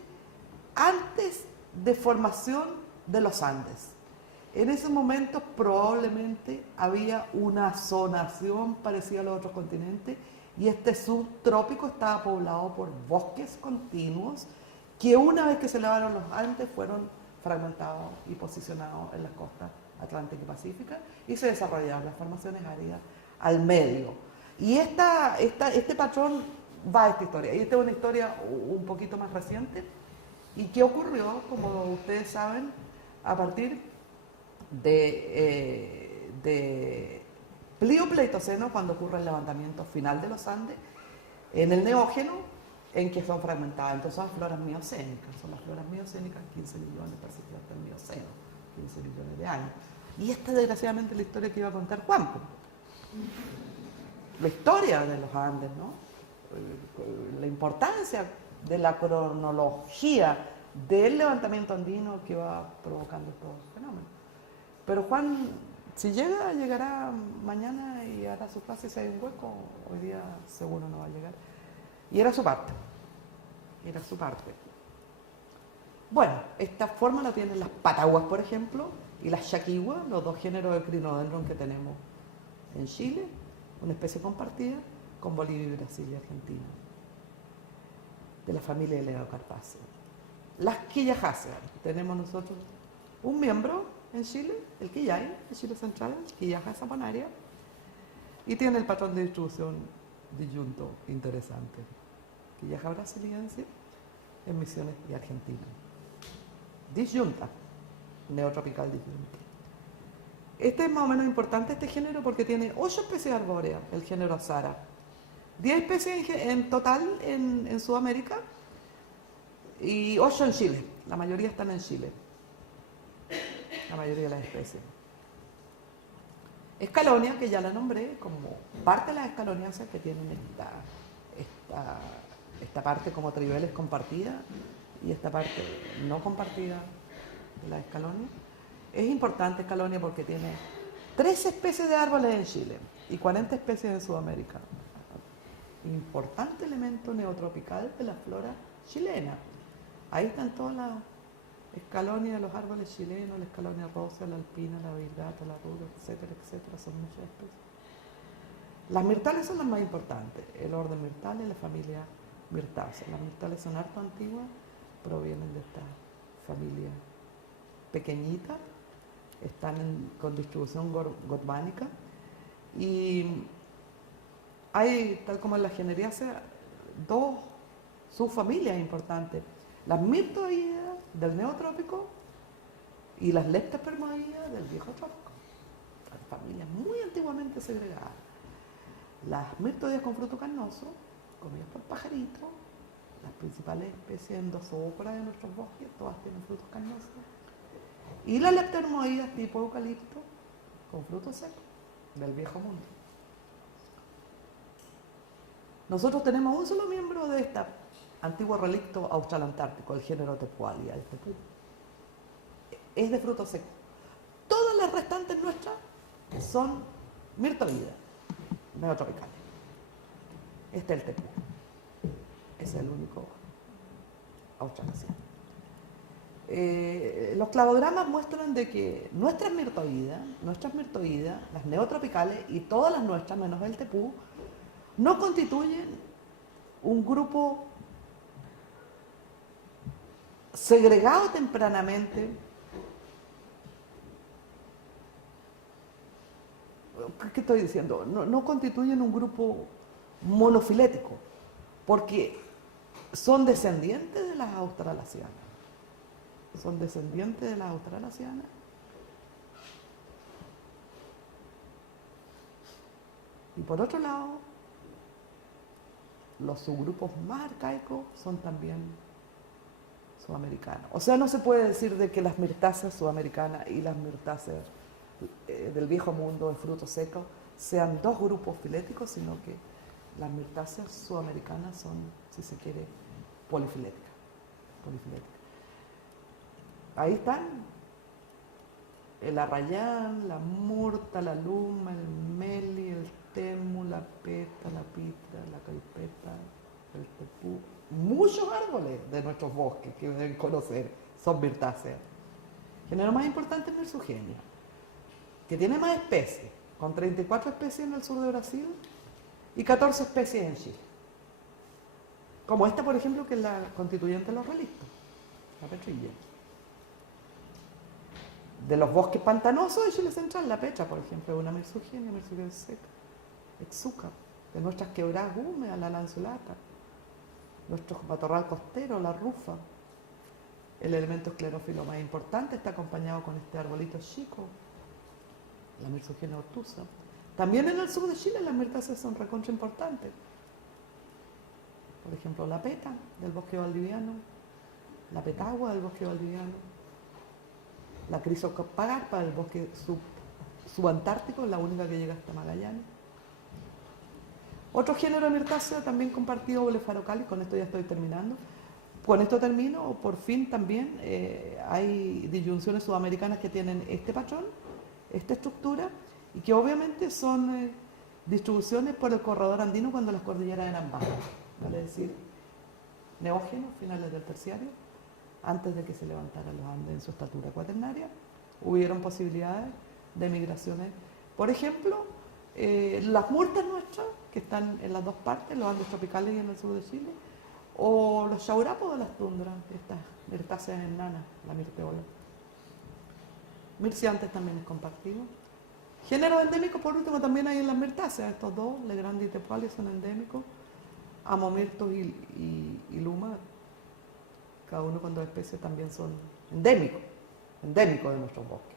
antes de formación de los Andes. En ese momento probablemente había una zonación parecida a los otros continentes y este subtrópico estaba poblado por bosques continuos que una vez que se elevaron los Andes fueron fragmentados y posicionados en las costas atlántica y pacífica y se desarrollaron las formaciones áridas al medio. Y este patrón va a esta historia. Y esta es una historia un poquito más reciente y que ocurrió, como ustedes saben, a partir de Plioceno, cuando ocurre el levantamiento final de los Andes, en el Neógeno, en que son fragmentadas. Entonces son floras miocénicas, 15 millones, parece que hasta el Mioceno, 15 millones de años. Y esta desgraciadamente es la historia que iba a contar Juan. La historia de los Andes, ¿no? La importancia de la cronología del levantamiento andino que va provocando estos fenómenos. Pero Juan, si llegará mañana y hará su clase si hay un hueco, hoy día seguro no va a llegar. Y era su parte. Bueno, esta forma la tienen las pataguas, por ejemplo, y las yaquiguas, los dos géneros de crinodendron que tenemos en Chile, una especie compartida con Bolivia y Brasil y Argentina, de la familia de Eleocarpáceas. Las quillajáceas, tenemos nosotros un miembro en Chile, el quillay, en Chile Central, Quillaja saponaria, y tiene el patrón de distribución disyunto interesante. Quillaja brasiliense en Misiones y Argentina. Disyunta, neotropical disyunta. Este es más o menos importante, este género, porque tiene 8 especies arbóreas, el género Azara. 10 especies en total en Sudamérica y 8 en Chile. La mayoría están en Chile. La mayoría de las especies. Escalonia, que ya la nombré, como parte de las escaloniáceas que tienen esta parte como tribeles compartida y esta parte no compartida de la escalonia. Es importante Escalonia porque tiene 13 especies de árboles en Chile y 40 especies en Sudamérica. Importante elemento neotropical de la flora chilena. Ahí están todas las escalonias de los árboles chilenos, la escalonia rosa, la alpina, la virgata, la rura, etcétera, etcétera, son muchas especies. Las mirtales son las más importantes, el orden Myrtales, la familia Myrtácea. Las mirtales son harto antiguas, provienen de esta familia pequeñita, están con distribución gotvánica y hay, tal como en la generiácea, 2 subfamilias importantes, las mirtoideas del neotrópico y las leptospermoideas del viejo trópico, familias muy antiguamente segregadas. Las mirtoideas con fruto carnoso, comidas por pajaritos, las principales especies endosócoras de nuestros bosques, todas tienen frutos carnosos. Y las leptospermoideas tipo eucalipto, con frutos secos, del viejo mundo. Nosotros tenemos un solo miembro de este antiguo relicto australantártico, el género Tepualia, el tepú. Es de fruto seco. Todas las restantes nuestras son mirtoideas, neotropicales. Este es el tepú. Ese es el único australasiano. Los cladogramas muestran de que nuestras mirtoideas, las neotropicales y todas las nuestras, menos el tepú, no constituyen un grupo segregado tempranamente. ¿Qué estoy diciendo? No constituyen un grupo monofilético, porque son descendientes de las australasianas. Son descendientes de las australasianas. Y por otro lado, los subgrupos más arcaicos son también sudamericanos. O sea, no se puede decir de que las mirtáceas sudamericanas y las mirtáceas del viejo mundo de frutos secos sean dos grupos filéticos, sino que las mirtáceas sudamericanas son, si se quiere, polifiléticas. Ahí están el arrayán, la murta, la luma, el meli, el temu, la peta, la pitra, la caipeta, el tepú. Muchos árboles de nuestros bosques que deben conocer son mirtáceas. El género más importante es Mersogenia, que tiene más especies, con 34 especies en el sur de Brasil y 14 especies en Chile. Como esta, por ejemplo, que es la constituyente de los relictos, la petrilla. De los bosques pantanosos de Chile Central, la petra, por ejemplo, es una Mersogenia seca. Exúcar, de nuestras quebradas húmedas, la lanceolata, nuestro matorral costero, la rufa. El elemento esclerófilo más importante está acompañado con este arbolito chico, la Mersogenia obtusa. También en el sur de Chile las mirtáceas son recontra importantes. Por ejemplo, la peta del bosque valdiviano, la petagua del bosque valdiviano, la crisopagarpa del bosque subantártico, la única que llega hasta Magallanes. Otro género de mirtácea también compartido, Blephariocallis, con esto ya estoy terminando. Con esto termino, por fin también hay disyunciones sudamericanas que tienen este patrón, esta estructura, y que obviamente son distribuciones por el corredor andino cuando las cordilleras eran bajas, vale decir, neógenos, finales del terciario, antes de que se levantaran los Andes en su estatura cuaternaria, hubieron posibilidades de migraciones. Por ejemplo, las murtas nuestras, que están en las dos partes, los Andes tropicales y en el sur de Chile, o los chaurapos de las tundras, estas mirtáceas enanas, la mirteola. Mirciantes también es compartido. Géneros endémicos, por último, también hay en las mirtáceas, estos dos, Legrandi y Tepualia, son endémicos. Amomirtos y luma, cada uno con dos especies, también son endémicos de nuestros bosques.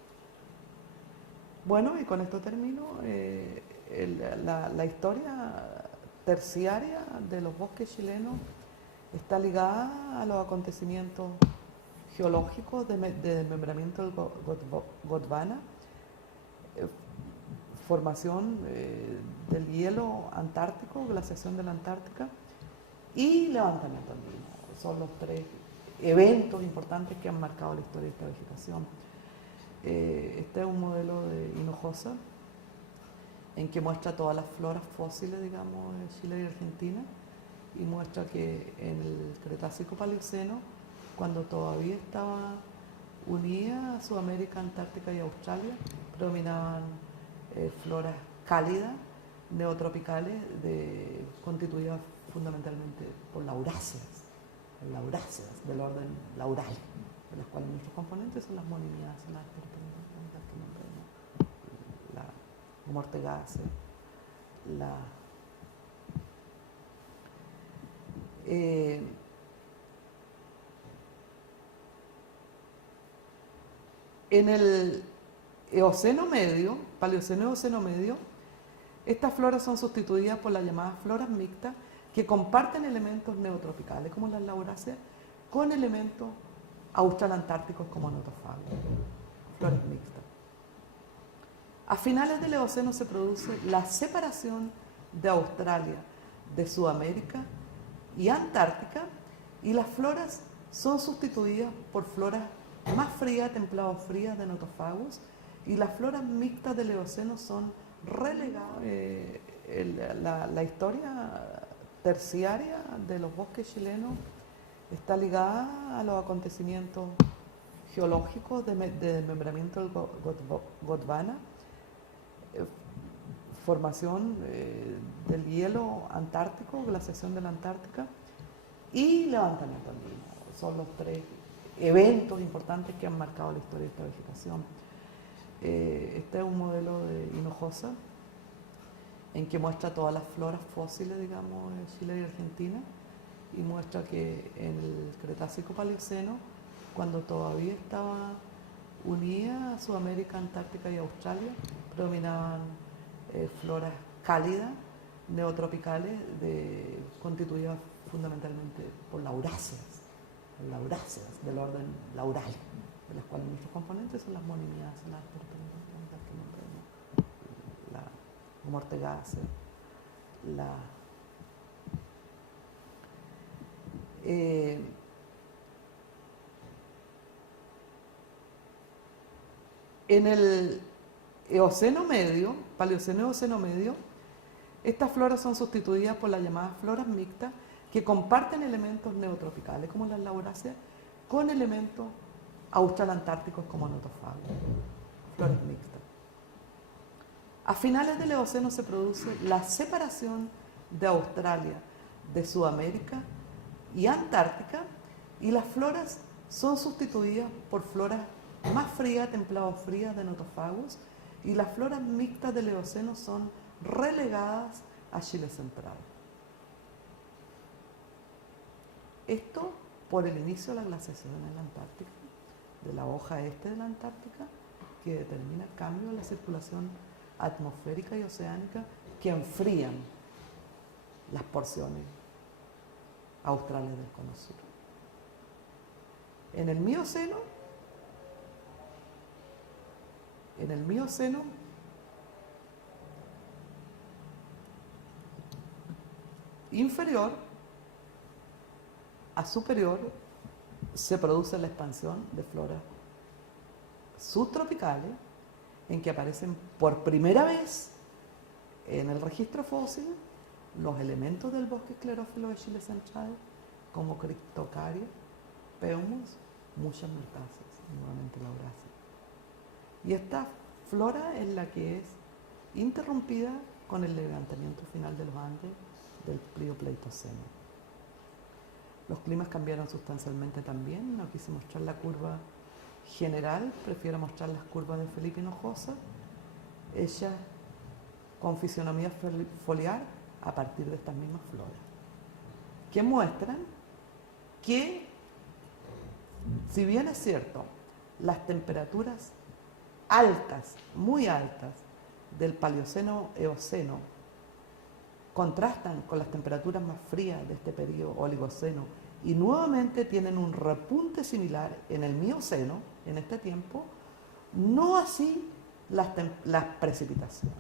Bueno, y con esto termino. La historia terciaria de los bosques chilenos está ligada a los acontecimientos geológicos de desmembramiento del Gondwana, formación del hielo antártico, glaciación de la Antártica y levantamiento andino. Son los tres eventos importantes que han marcado la historia de esta vegetación. Este es un modelo de Hinojosa en que muestra todas las floras fósiles, digamos, de Chile y Argentina, y muestra que en el Cretácico Paleoceno, cuando todavía estaba unida a Sudamérica, Antártica y Australia, predominaban floras cálidas, neotropicales, constituidas fundamentalmente por lauráceas del orden laural, de las cuales nuestros componentes son las monimiáceas, las terpenoides, la mortegácea, en el Eoceno medio, Paleoceno y Eoceno medio, estas floras son sustituidas por las llamadas floras mixtas, que comparten elementos neotropicales, como las lauráceas, con elementos australantárticos como notofagos, flores mixtas. A finales del Eoceno se produce la separación de Australia, de Sudamérica y Antártica, y las floras son sustituidas por floras más frías, templado-frías de notofagos, y las floras mixtas del Eoceno son relegadas. La historia terciaria de los bosques chilenos está ligada a los acontecimientos geológicos de desmembramiento del Gondwana, formación del hielo antártico, glaciación de la Antártica y levantamiento andino. Son los tres eventos importantes que han marcado la historia de esta vegetación. Este es un modelo de Hinojosa en que muestra todas las floras fósiles, digamos, de Chile y Argentina, y muestra que en el Cretácico Paleoceno, cuando todavía estaba unida a Sudamérica, Antártica y Australia, predominaban floras cálidas, neotropicales, constituidas fundamentalmente por lauráceas del orden laural, de las cuales nuestros componentes son las monimiaceas, las terpenoides, la homortegácea, en el Eoceno medio, Paleoceno Eoceno medio, estas floras son sustituidas por las llamadas floras mixtas, que comparten elementos neotropicales, como las lauráceas, con elementos australantárticos como notofagos, flores mixtas. A finales del Eoceno se produce la separación de Australia, de Sudamérica y Antártica, y las floras son sustituidas por floras más frías, templado-frías de notofagos, y las floras mixtas del Eoceno son relegadas a Chile central. Esto por el inicio de la glaciación en la Antártica, de la hoja este de la Antártica, que determina el cambio de la circulación atmosférica y oceánica que enfrían las porciones australes del cono sur. En el Mioceno inferior a superior se produce la expansión de floras subtropicales, en que aparecen por primera vez en el registro fósil los elementos del bosque esclerófilo de Chile central, como Cryptocaria, Peumus, muchas mirtáceas, nuevamente lauráceas. Y esta flora es la que es interrumpida con el levantamiento final de los Andes del Plioceno. Los climas cambiaron sustancialmente también. No quise mostrar la curva general, prefiero mostrar las curvas de Felipe Hinojosa, hechas con fisionomía foliar a partir de estas mismas floras, que muestran que, si bien es cierto, las temperaturas altas, muy altas, del Paleoceno-Eoceno contrastan con las temperaturas más frías de este periodo Oligoceno y nuevamente tienen un repunte similar en el Mioceno, en este tiempo, no así las precipitaciones.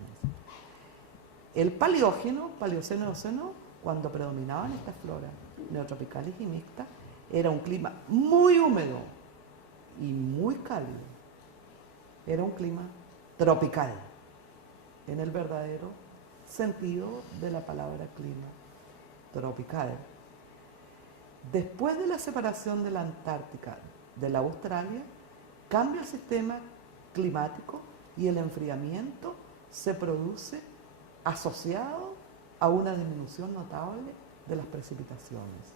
El Paleógeno, Paleoceno-Eoceno, cuando predominaban estas floras neotropicales y mixtas, era un clima muy húmedo y muy cálido. Era un clima tropical, en el verdadero sentido de la palabra clima, tropical. Después de la separación de la Antártica de la Australia, cambia el sistema climático y el enfriamiento se produce asociado a una disminución notable de las precipitaciones.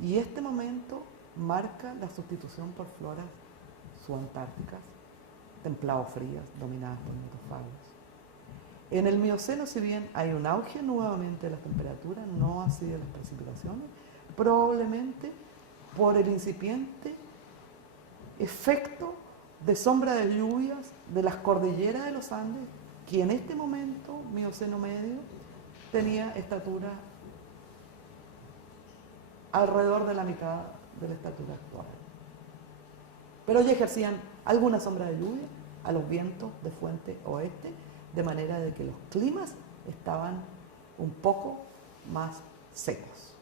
Y este momento marca la sustitución por floras subantárticas, templado-frías, dominadas por notofagos. En el Mioceno, si bien hay un auge nuevamente de las temperaturas, no así de las precipitaciones, probablemente por el incipiente efecto de sombra de lluvias de las cordilleras de los Andes, que en este momento, Mioceno medio, tenía estatura alrededor de la mitad de la estatura actual. Pero ya ejercían alguna sombra de lluvia a los vientos de fuente oeste, de manera de que los climas estaban un poco más secos.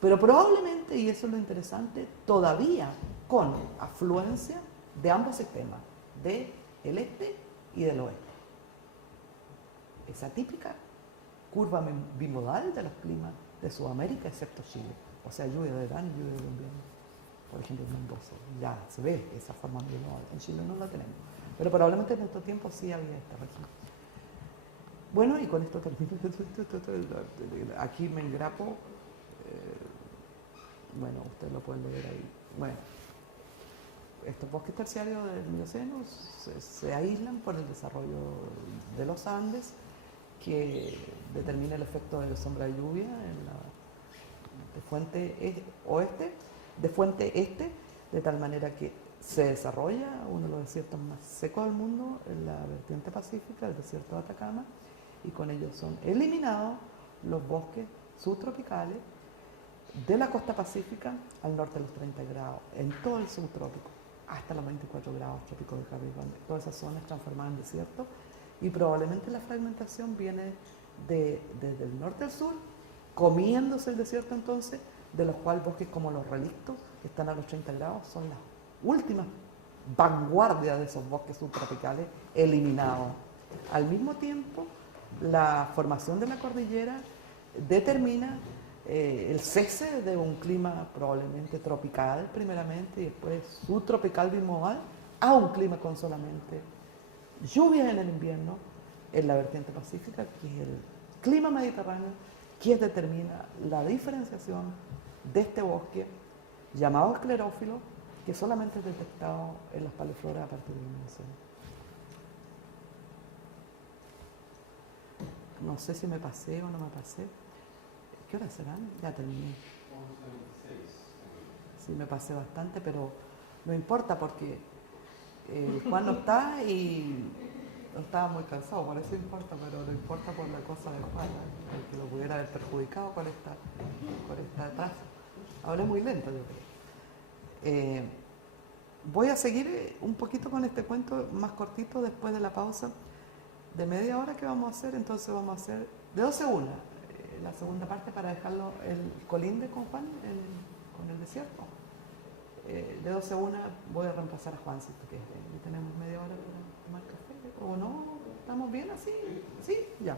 Pero probablemente, y eso es lo interesante, todavía con afluencia de ambos sistemas, del este y del oeste. Esa típica curva bimodal de los climas de Sudamérica, excepto Chile. O sea, lluvia de verano y lluvia de invierno. Por ejemplo, en Mendoza, ya se ve esa forma bimodal. En Chile no la tenemos. Pero probablemente en estos tiempos sí había esta región. Bueno, y con esto termino. Aquí me engrapo. Bueno, ustedes lo pueden leer ahí. Bueno, estos bosques terciarios del Mioceno se aíslan por el desarrollo de los Andes, que determina el efecto de sombra de lluvia de fuente oeste, de fuente este, de tal manera que se desarrolla uno de los desiertos más secos del mundo en la vertiente pacífica, el desierto de Atacama, y con ello son eliminados los bosques subtropicales de la costa pacífica al norte de los 30 grados, en todo el subtrópico, hasta los 24 grados trópicos de Capricornio. Toda esa zona es transformada en desierto y probablemente la fragmentación viene desde el norte al sur, comiéndose el desierto entonces, de los cuales bosques como los relictos, que están a los 30 grados, son las últimas vanguardias de esos bosques subtropicales eliminados. Al mismo tiempo, la formación de la cordillera determina el cese de un clima probablemente tropical primeramente y después subtropical bimodal a un clima con solamente lluvias en el invierno en la vertiente pacífica, que es el clima mediterráneo, que determina la diferenciación de este bosque llamado esclerófilo, que solamente es detectado en las palifloras a partir de 1900. No sé si me pasé o no me pasé. ¿Qué horas serán? Ya terminé. Sí, me pasé bastante, pero no importa porque Juan no está y no estaba muy cansado, por eso importa, pero no importa por la cosa de Juan, que lo pudiera haber perjudicado con esta atrás. Hablé muy lento, yo creo. Voy a seguir un poquito con este cuento más cortito después de la pausa de media hora que vamos a hacer. Entonces vamos a hacer de 12 a 1 la segunda parte para dejarlo el colinde con Juan con el desierto. De 12 a 1 voy a reemplazar a Juan si tú quieres. Y tenemos media hora para tomar café. ¿O no? ¿Estamos bien así? ¿Sí? Ya.